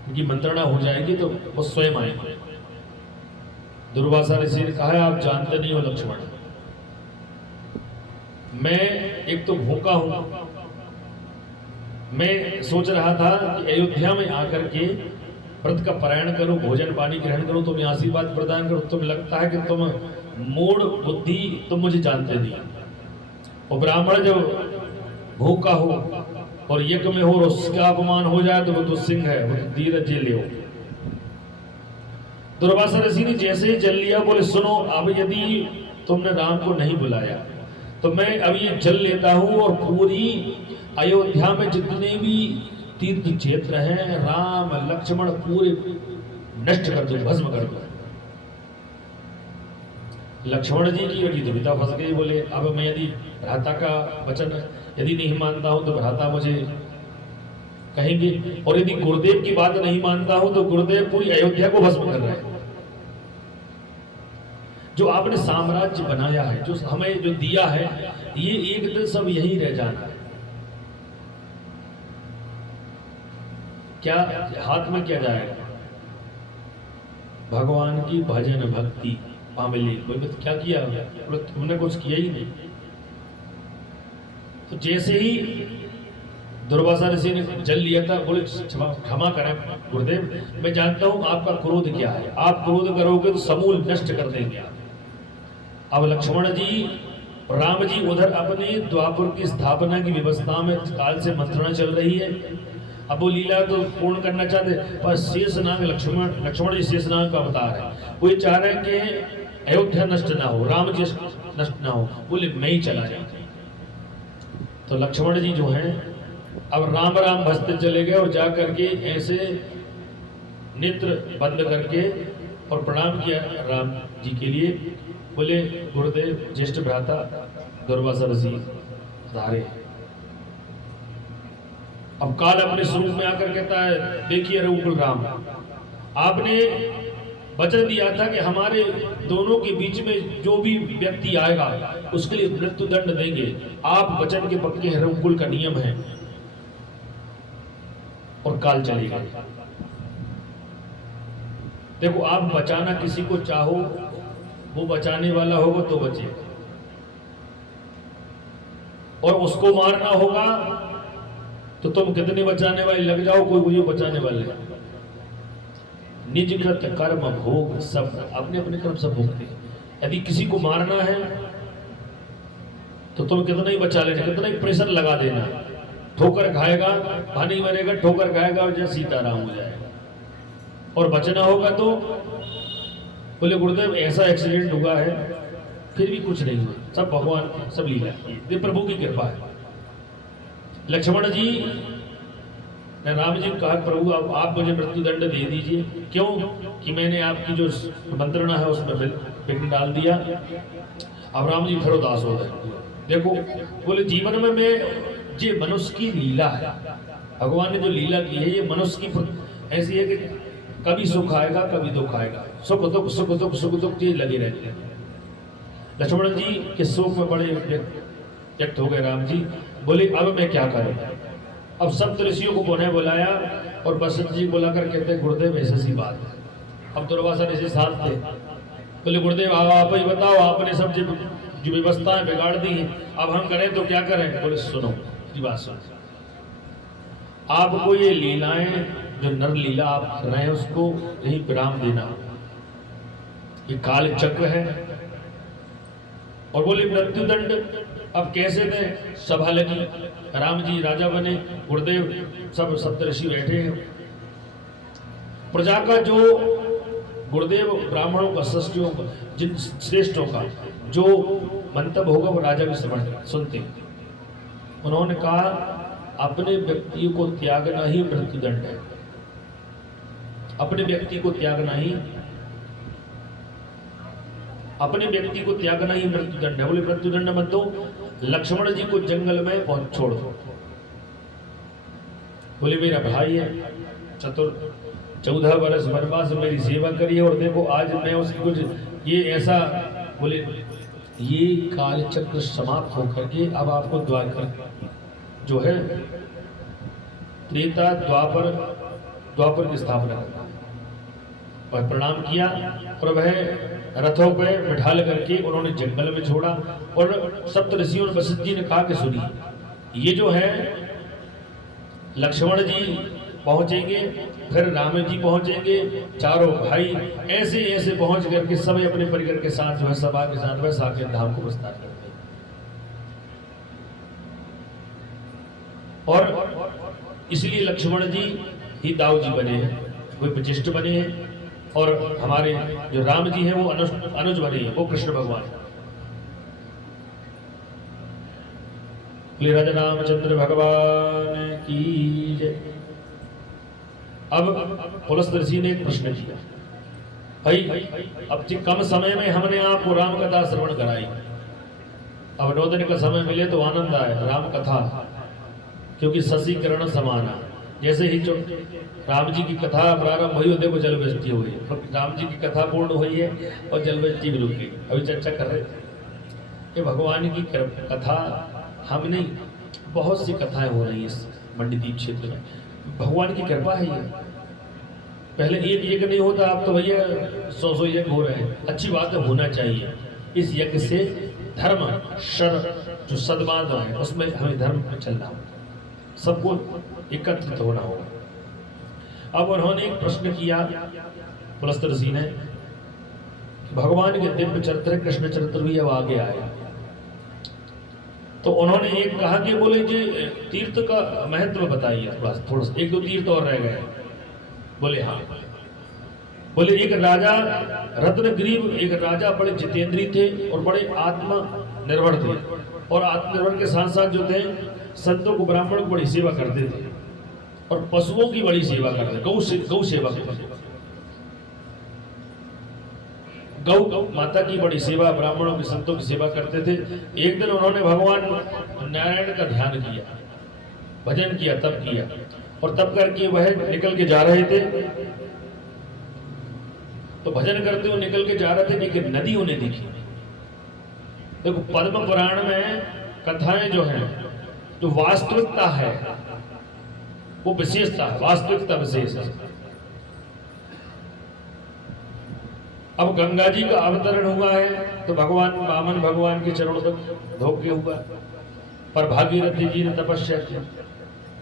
उनकी मंत्रणा हो जाएगी तो वो स्वयं आएंगे। दुर्वासा ऋषि ने कहा आप जानते नहीं हो लक्ष्मण, मैं एक तो भूखा हूं, मैं सोच रहा था कि अयोध्या में आकर के व्रत का पारायण करूं, भोजन पानी ग्रहण करूं, तुम्हें आशीर्वाद प्रदान करूं। तुम्हें लगता है कि तुम मूढ़ बुद्धि, तुम मुझे जानते नहीं। और ब्राह्मण जब भूखा हो और यज्ञ में हो और उसका अपमान हो जाए तो वो तो सिंह है, वो धीरज जे ले। दुर्वासा ऋषि ने जैसे ही जल लिया, बोले सुनो, अब यदि तुमने राम को नहीं बुलाया तो मैं अब ये जल लेता हूं और पूरी अयोध्या में जितने भी तीर्थ क्षेत्र हैं राम लक्ष्मण पूरे नष्ट कर दो, भस्म कर दो। लक्ष्मण जी की बड़ी दुविधा फंस गई। बोले अब मैं यदि भ्राता का वचन यदि नहीं मानता हूं तो भ्राता मुझे कहेंगे, और यदि गुरुदेव की बात नहीं मानता हूं तो गुरुदेव पूरी अयोध्या को भस्म कर रहे हैं। जो आपने साम्राज्य बनाया है, जो हमें जो दिया है, ये एक दिन सब यही रह जाना है। क्या हाथ में क्या जाएगा? भगवान की भजन भक्ति मामले। बोले क्या किया? बोले तुमने कुछ किया ही नहीं। तो जैसे ही दुर्वासा ऋषि ने जल लिया था, बोले क्षमा करें गुरुदेव, मैं जानता हूं आपका क्रोध क्या है, आप क्रोध करोगे तो समूल नष्ट कर देंगे आप। अब लक्ष्मण जी राम जी उधर अपने द्वापर की स्थापना की व्यवस्था में काल से मंत्रणा चल रही है। अब वो लीला तो पूर्ण करना चाहते, पर शेषनाग लक्ष्मण जी शेषनाग का अवतार है। वो चाह रहे हैं कि अयोध्या नष्ट ना हो, राम जी नष्ट ना हो। बोले मैं ही चला जाऊं। तो लक्ष्मण जी जो हैं अब राम राम भजते चले गए और जा करके ऐसे नेत्र बंद करके और प्रणाम किया राम जी के लिए। बोले गुरुदेव ज्येष्ठ भ्राता दुर्वासा ऋषि धारे। अब काल अपने स्वरूप में आकर कहता है देखिए रघुकुल राम, आपने वचन दिया था कि हमारे दोनों के बीच में जो भी व्यक्ति आएगा उसके लिए मृत्यु दंड देंगे। आप वचन के पक्के हैं, रघुकुल का नियम है। और काल चले गए। देखो आप बचाना किसी को चाहो, वो बचाने वाला होगा तो बचे, और उसको मारना होगा तो तुम कितने बचाने वाले लग जाओ, कोई मुझे बचाने वाले। निज कृत कर्म भोग सब, अपने अपने कर्म सब भोगते हैं। यदि किसी को मारना है तो तुम कितना ही बचा लेना, कितना ही प्रेशर लगा देना, ठोकर खाएगा वहां नहीं मरेगा, ठोकर खाएगा और जैसे सीताराम हो जाएगा। और बचना होगा तो बोले गुरुदेव ऐसा एक्सीडेंट हुआ है, फिर भी कुछ नहीं हुआ, सब भगवान सब लीला, ये प्रभु की कृपा है। लक्ष्मण जी ने राम जी को कहा प्रभु आप मुझे मृत्यु दंड दे दीजिए। क्यों? कि मैंने आपकी जो मंत्रणा है उसमें विघ्न डाल दिया। अब राम जी फिर उदास हो गए। देखो बोले जीवन में मैं, ये मनुष्य की लीला है, भगवान ने जो लीला की है ये मनुष्य की ऐसी है कि कभी सुख आएगा कभी दुख आएगा, सुख दुख सुख दुख सुख दुख ये लगे रहते हैं। लक्ष्मण जी के शोक में बड़े व्यक्त हो गए राम जी। बोले अब मैं क्या करूं? अब सब ऋषियों को पुनः बुलाया और वशिष्ठ जी बुलाकर कहते गुरुदेव ऐसी सी बात है। अब दुर्वासा ऋषि साथ थे। बोले गुरुदेव आप ही बताओ, आपने सब जब जो व्यवस्थाएं बिगाड़ दी हैं, अब हम करें तो क्या करें? बोले सुनो मेरी बात सुनो, आपको ये लीलाएं जो नर लीला आप कर रहे हैं उसको यही विराम देना, ये काल चक्र है। और बोले मृत्युदंड अब कैसे दें? सभा लगी, राम जी राजा बने, गुरुदेव सब सप्तऋषि बैठे हैं, प्रजा का जो गुरुदेव ब्राह्मणों का, षष्ठियों का, जिन श्रेष्ठों का जो मंतव्य होगा वो राजा भी समझ सुनते। उन्होंने कहा अपने व्यक्ति को त्यागना ही मृत्युदंड है, अपने व्यक्ति को त्यागना ही, अपने व्यक्ति को त्यागना ही मृत्युदंड है। बोले मृत्युदंड मत दो, लक्ष्मण जी को जंगल में पहुंच छोड़ दो। बोले मेरा भाई है, चतुर 14 वर्ष वनवास मेरी सेवा करी है और देखो आज मैं उसकी कुछ ये ऐसा। बोले ये काल चक्र समाप्त होकर के अब आपको द्वापर जो है त्रेता द्वापर की स्थापना और प्रणाम किया और वह रथों पे बिठाल करके उन्होंने जंगल में छोड़ा। और सप्तऋषियों ने वशिष्ठ जी ने कहा कि सुनिए, ये जो है लक्ष्मण जी पहुंचेंगे, फिर राम जी पहुंचेंगे, चारों भाई ऐसे ऐसे पहुंच करके सब अपने परिवार के साथ जो है सभा के साथ वह साकेत धाम को विस्तार करते हैं। और इसलिए लक्ष्मण जी ही दाऊ जी बने हैं, वो वशिष्ठ बने हैं, और हमारे जो राम जी हैं वो अनुज बने हैं, वो कृष्ण भगवान। राजा रामचंद्र भगवान की जय। अब पुलस्त्य ने एक प्रश्न किया, भाई अब कम समय में हमने आपको राम कथा श्रवण कराई, अब 9 दिन का समय मिले तो आनंद आए राम कथा, क्योंकि शशि किरण समाना। जैसे ही जो राम जी की कथा प्रारंभ हुई, देखो जलवृष्टि हुई, राम जी की कथा पूर्ण हुई है और जलवृष्टि भी रुक गई। अभी चर्चा कर रहे थे कि भगवान की कथा हम नहीं, बहुत सी कथाएं हो रही है इस मंडीदीप क्षेत्र में, भगवान की कृपा है ये। पहले एक यज्ञ नहीं होता, अब तो भैया 100 यज्ञ हो रहे हैं। अच्छी बात है, होना चाहिए। इस यज्ञ से धर्म शर जो सद्मार्ग है उसमें हमें धर्म में चलना होगा, सबको एकत्रित होना होगा। अब उन्होंने एक प्रश्न किया पुलस्त्य ऋषि ने, भगवान के दिव्य चरित्र कृष्ण चरित्र भी अब आगे आए, तो उन्होंने एक कहा कि बोले जी तीर्थ का महत्व बताइए, थोड़ा सा 1-2 तीर्थ और रह गए। बोले हाँ। बोले एक राजा रत्नग्रीव, एक राजा बड़े जितेंद्री थे और बड़े आत्मनिर्भर थे, और आत्मनिर्भर के साथ साथ जो थे संतों को ब्राह्मणों को बड़ी सेवा करते थे और पशुओं की बड़ी सेवा करते, गौ सेवा करते, गौ माता की बड़ी सेवा, ब्राह्मणों की संतों की सेवा करते थे। एक दिन उन्होंने भगवान नारायण का ध्यान किया, भजन किया, तप किया, और तब करके वह निकल के जा रहे थे, तो भजन करते हुए निकल के जा रहे थे कि नदी उन्हें दिखी। देखो पद्म पुराण में कथाएं जो हैं, जो वास्तविकता है वो विशेषता है, वास्तविकता विशेष है। अब गंगा जी का अवतरण हुआ है तो भगवान वामन भगवान के चरणों तक धोके हुआ, पर भागीरथी जी ने तपस्या की।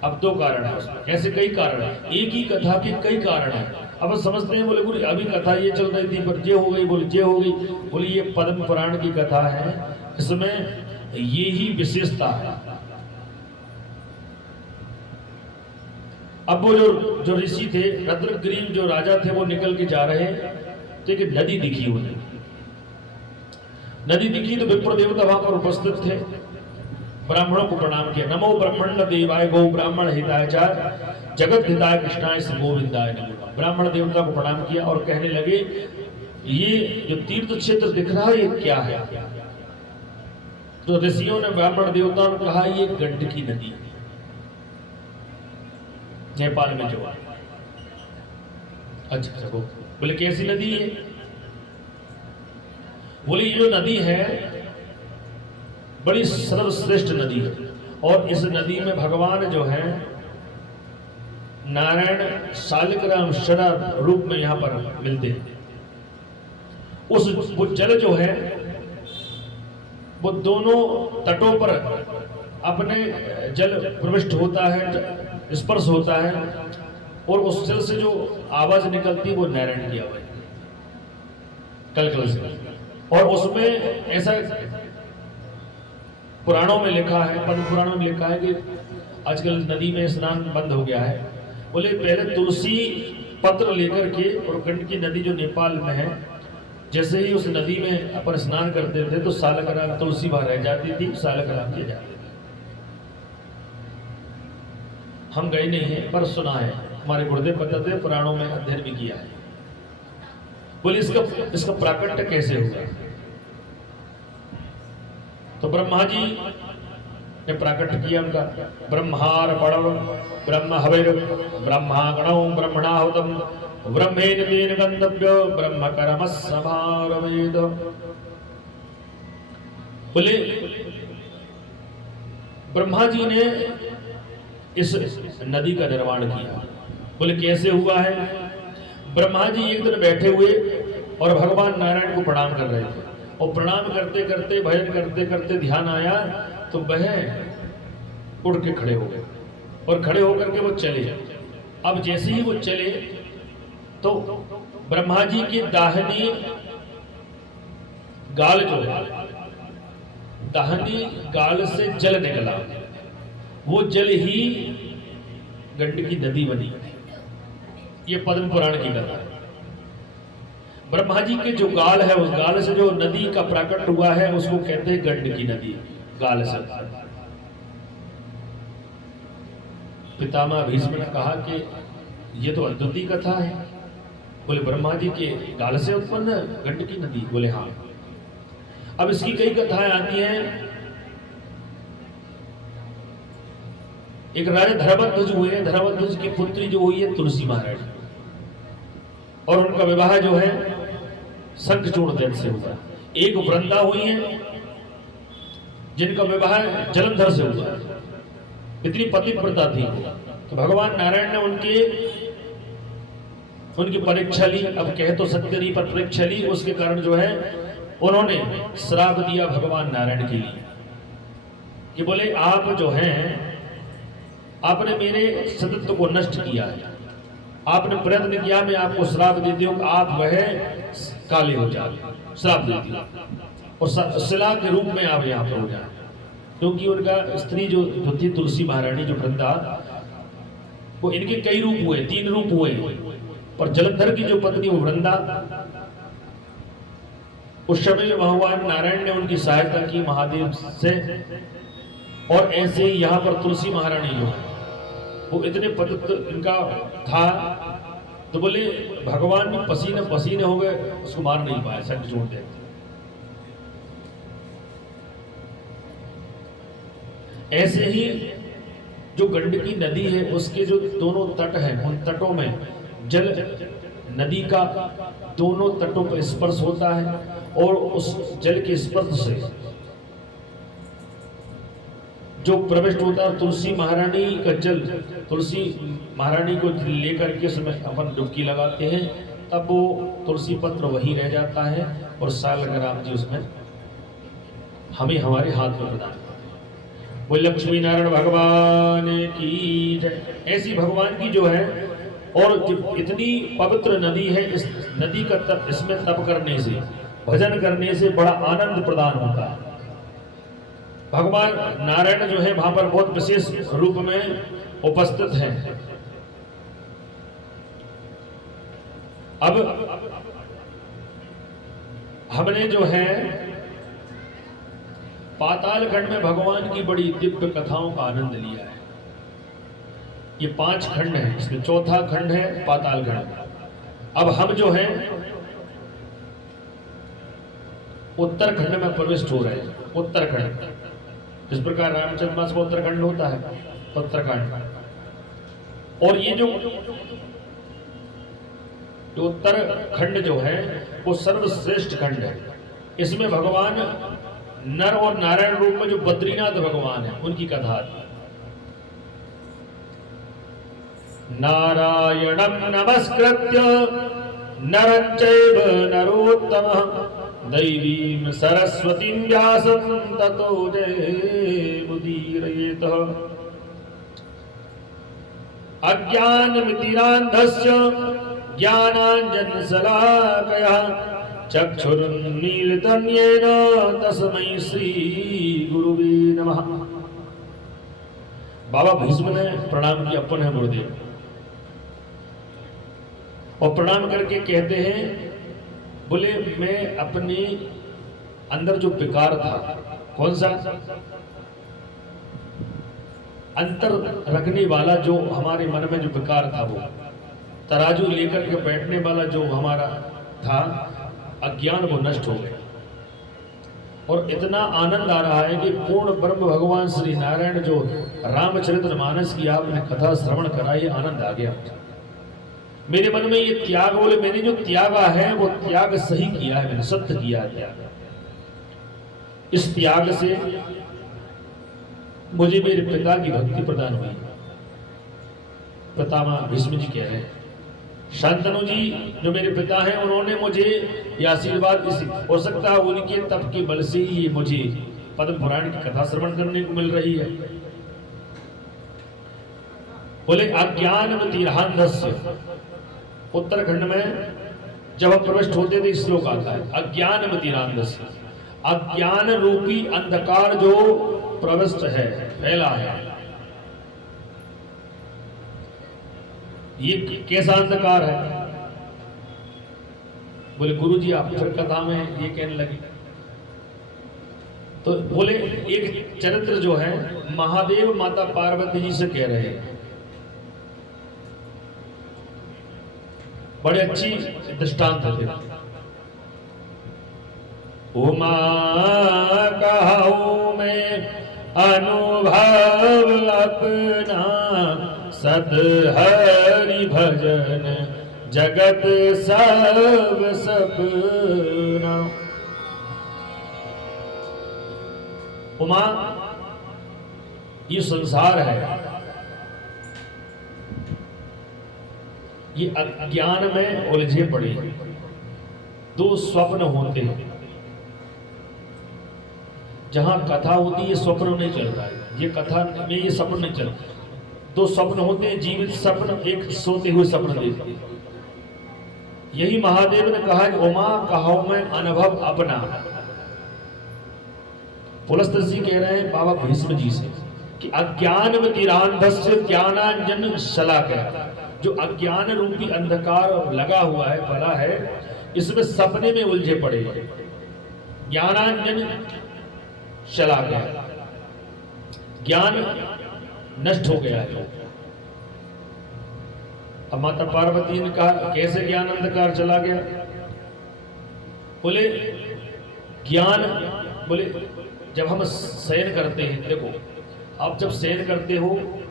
अब 2 कारण है उसमें, ऐसे कई कारण है, एक ही कथा के कई कारण है। अब समझते हैं बोले गुरु अभी कथा ये चल रही थी पर ये हो गई, बोले ये हो गई। बोले ये पद्म पुराण की कथा है, इसमें ये ही विशेषता है। अब वो जो ऋषि थे, रत्नग्रीव जो राजा थे, वो निकल के जा रहे हैं तो एक नदी दिखी उन्हें। नदी दिखी तो विप्र देवता वहां पर उपस्थित थे, ब्राह्मणों को प्रणाम किया। नमो ब्रह्मण्ड देवाय गौ ब्राह्मण हिताय च जगत हिताय कृष्णाय श्री गोविंदाय नमः। ब्राह्मण देवता को प्रणाम किया और कहने लगे ये जो तीर्थ क्षेत्र दिख रहा है ये क्या है? तो ऋषियों ने ब्राह्मण देवताओं ने कहा ये गंडकी नदी है, नेपाल में जो है। अच्छा बोले कैसी नदी है? बोले ये जो नदी है बड़ी सर्वश्रेष्ठ नदी है, और इस नदी में भगवान जो है नारायण शालिग्राम शरा रूप में यहाँ पर मिलते हैं। वो जल जो है वो दोनों तटों पर अपने जल प्रविष्ट होता है, स्पर्श होता है, और उस जल से जो आवाज निकलती है वो नारायण की आवाज, कल से। और उसमें ऐसा पुराणों में लिखा है, पद्म पुराणों में लिखा है कि आजकल नदी में स्नान बंद हो गया है। बोले पहले तुलसी पत्र लेकर के, और गंडकी नदी जो नेपाल में है, जैसे ही उस नदी में अपन स्नान करते थे तो सालग्राम तुलसी वहां रह जाती थी, सालग्राम किए जाते थे। हम गए नहीं है पर सुना है, हमारे गुरुदेव बताते हैं, पुराणों में अध्ययन भी किया है। बोले इसका प्राकट्य कैसे हुआ? तो ब्रह्मा जी ने प्राकट्य किया उनका। ब्रह्मार्पणम ब्रह्म हविर ब्रह्मागणो ब्रह्मणाहुतम ब्रह्मेण तेन गंतव्य ब्रह्म कर्म समारवेद। बोले ब्रह्मा जी ने इस नदी का निर्माण किया। बोले कैसे हुआ है? ब्रह्मा जी एक दिन बैठे हुए और भगवान नारायण को प्रणाम कर रहे थे, और प्रणाम करते करते, भजन करते करते ध्यान आया तो वह उड़ के खड़े हो गए, और खड़े होकर के वो चले। अब जैसे ही वो चले तो ब्रह्मा जी की दाहिनी गाल जो है, दाहिनी गाल से जल निकला, वो जल ही गंडकी नदी बनी। ये पद्म पुराण की कथा है। ब्रह्मा जी के जो गाल है, उस गाल से जो नदी का प्राकट हुआ है उसको कहते हैं गंडकी नदी, गाल से। पितामह भीष्म ने कहा कि ये तो अद्वितीय कथा है। बोले ब्रह्मा जी के गाल से उत्पन्न गंडकी नदी? बोले हाँ। अब इसकी कई कथाएं आती हैं। एक राजा धर्मध्वज हुए, धर्मध्वज की पुत्री जो हुई है तुलसी महाराज, और उनका विवाह जो है शंखचूर्ण दैत्य से हुआ। एक वृंदा हुई है जिनका विवाह जलंधर से हुआ। इतनी पतिव्रता थी तो भगवान नारायण ने उनकी परीक्षा ली। अब कह तो सकते नहीं, पर परीक्षा ली। उसके कारण जो है उन्होंने श्राप दिया भगवान नारायण के लिए कि बोले आप जो हैं, आपने मेरे सतत्व को नष्ट किया है, आपने प्रयत्न किया, मैं आपको श्राप देती हूँ, आप वह काले हो जाए, श्राप देती हूँ, और शिला के रूप में आप यहाँ पर हो जाए। क्योंकि उनका स्त्री जो थी तुलसी महारानी, जो वृंदा, वो इनके कई रूप हुए, 3 रूप हुए, और जलंधर की जो पत्नी वो वृंदा, उस समय भगवान नारायण ने उनकी सहायता की महादेव से। और ऐसे ही यहाँ पर तुलसी महारानी जो है वो इतने पतित इनका था, तो बोले भगवान भी पसीने पसीने हो गए, उसको मार नहीं पाए, शंखचूर्ण दैत्य। ऐसे ही जो गंडकी नदी है उसके जो दोनों तट हैं, उन तटों में जल नदी का दोनों तटों पर स्पर्श होता है, और उस जल के स्पर्श से जो प्रविष्ट होता है तुलसी महारानी का जल, तुलसी महारानी को लेकर के उसमें अपन डुबकी लगाते हैं, तब वो तुलसी पत्र वहीं रह जाता है, और सालग्राम जी उसमें हमें हमारे हाथ में प्रदान करते हैं। वो लक्ष्मी नारायण भगवान की जय। ऐसी भगवान की जो है, और इतनी पवित्र नदी है, इस नदी का तप, इसमें तप करने से, भजन करने से बड़ा आनंद प्रदान होता है। भगवान नारायण जो है वहां पर बहुत विशेष रूप में उपस्थित हैं। अब हमने जो है पाताल खंड में भगवान की बड़ी दिव्य कथाओं का आनंद लिया है। ये 5 खंड है, इसमें चौथा खंड है पाताल खंड। अब हम जो है उत्तरखंड में प्रविष्ट हो रहे हैं। उत्तरखंड जिस प्रकार रामचंद्रमास का उत्तराखंड होता है, उत्तराखंड, और ये जो उत्तराखंड जो है वो सर्वश्रेष्ठ खंड है। इसमें भगवान नर और नारायण रूप में जो बद्रीनाथ भगवान है उनकी कथा आती है। नारायणं नमस्कृत्य नरं चैव नरोत्तमः दैवीं सरस्वतीं व्यासं ततो जयमुदीरयेत्। अज्ञानमितिरान्धस्य ज्ञानाञ्जनशलाकया चक्षुरुन्मीलितं येन तस्मै श्रीगुरुवे नमः। बाबा भीष्म ने प्रणाम किया, अपन है गुरुदेव, और प्रणाम करके कहते हैं, बोले मैं अपने अंदर जो विकार था, कौन सा अंतर रखने वाला, जो हमारे मन में जो विकार था, वो तराजू लेकर के बैठने वाला जो हमारा था अज्ञान, वो नष्ट हो गया। और इतना आनंद आ रहा है कि पूर्ण ब्रह्म भगवान श्री नारायण जो रामचरितमानस की आपने कथा श्रवण करा, ये आनंद आ गया मेरे मन में। ये त्याग, बोले मैंने जो त्यागा है वो त्याग सही किया है, मैंने सत्य किया है त्याग। इस त्याग से मुझे मेरे पिता की भक्ति प्रदान हुई। पितामह भीष्म जी कह रहे हैं, शांतनु जी जो मेरे पिता हैं, उन्होंने मुझे ये आशीर्वाद, इस हो सकता है उनके तप के बल से ही ये मुझे पद्म पुराण की कथा श्रवण करने को मिल रही है। बोले अज्ञानमतिरहान्धस्य, उत्तराखंड में जब हम प्रविष्ट होते थे श्लोक आता है, अज्ञानमतिरहान्धस्य, अज्ञान रूपी अंधकार जो प्रविष्ट है, फैला है। ये कैसा अंधकार है? बोले गुरुजी आप फिर कथा में ये कहने लगे। तो बोले एक चरित्र जो है, महादेव माता पार्वती जी से कह रहे हैं, बड़े अच्छी दृष्टांत थे। उमा कहूं मैं अनुभव अपना, सद हरि भजन जगत सब सपना। उमा, ये संसार है, ये अज्ञान में उलझे पड़े। दो स्वप्न होते हैं, जहां कथा होती है स्वप्न नहीं चल रहा है, ये कथा में ये स्वप्न नहीं चल रहा। दो स्वप्न होते हैं, जीवित स्वप्न, एक सोते हुए स्वप्न देखते हैं। यही महादेव ने कहा कि उमा कहो मैं अनुभव अपना। पुलस्त्य जी कह रहे हैं बाबा भीष्म जी से कि अज्ञानमतिरहान्धस्य ज्ञानांजन शलाकया, जो अज्ञान रूपी अंधकार लगा हुआ है, भला है, इसमें सपने में उलझे पड़े हैं। ज्ञानांजन शलाकया, ज्ञान नष्ट हो गया है। अब माता पार्वती ने कहा कैसे ज्ञान अंधकार चला गया? बोले ज्ञान, बोले जब हम शयन करते हैं, देखो आप जब शयन करते हो,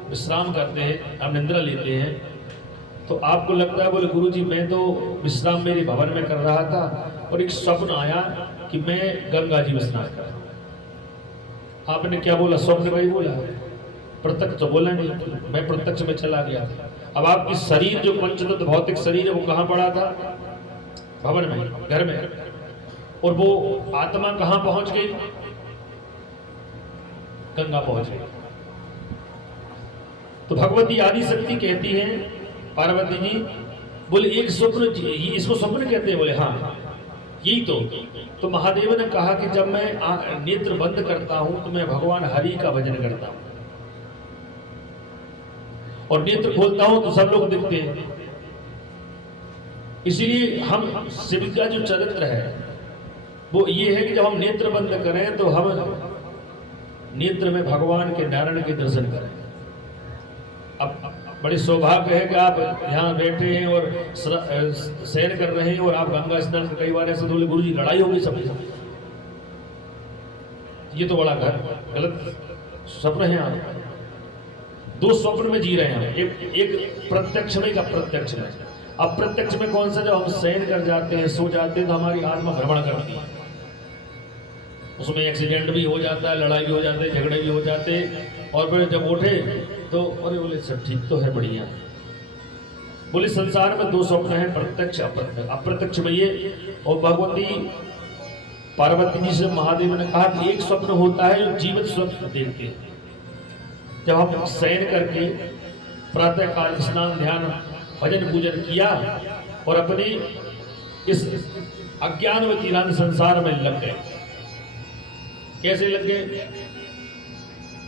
विश्राम करते हैं, आप निंद्रा लेते हैं, तो आपको लगता है बोले गुरुजी मैं तो विश्राम मेरे भवन में कर रहा था और एक स्वप्न आया कि मैं गंगा जी में स्नान कर रहा हूं। आपने क्या बोला? स्वप्न में ही बोला, प्रत्यक्ष तो बोला नहीं, मैं प्रत्यक्ष में चला गया था। अब आपकी शरीर जो पंचतत्व भौतिक शरीर है वो कहां पड़ा था? भवन में, घर में। और वो आत्मा कहां पहुंच गई? गंगा पहुंच गई। तो भगवती आदि शक्ति कहती है पार्वती जी, बोले एक स्वप्न, इसको स्वप्न कहते हैं? बोले हाँ यही तो महादेव ने कहा कि जब मैं नेत्र बंद करता हूं तो मैं भगवान हरि का भजन करता हूं, और नेत्र खोलता हूं तो सब लोग दिखते हैं। इसीलिए हम शिव का जो चरित्र है वो ये है कि जब हम नेत्र बंद करें तो हम नेत्र में भगवान के नारायण के दर्शन करें। अब बड़ी सौभाग्य है कि आप यहाँ बैठे हैं और शयन कर रहे हैं और आप गंगा स्नान, कई बार ऐसे बोले गुरुजी लड़ाई होगी सबके साथ, ये तो बड़ा गलत स्वप्न है। आप दो स्वप्न में जी रहे हैं, एक प्रत्यक्ष में, एक अप्रत्यक्ष में। अप्रत्यक्ष में कौन सा? जब हम शयन कर जाते हैं, सो जाते हैं, तो हमारी आत्मा भ्रमण करती है, उसमें एक्सीडेंट भी हो जाता है, लड़ाई भी हो जाती है, झगड़े भी हो जाते हैं, और फिर जब उठे तो अरे बोले सब ठीक तो है, बढ़िया। बोले संसार में दो स्वप्न है, प्रत्यक्ष अप्रत्यक्ष में ये। और भगवती पार्वती जी से महादेव ने कहा कि एक स्वप्न होता है जो जीवित स्वप्न देखते हैं। जब हम शयन करके प्रातः काल स्नान ध्यान भजन पूजन किया और अपनी इस अज्ञानवती रान संसार में लग गए। कैसे लग गए?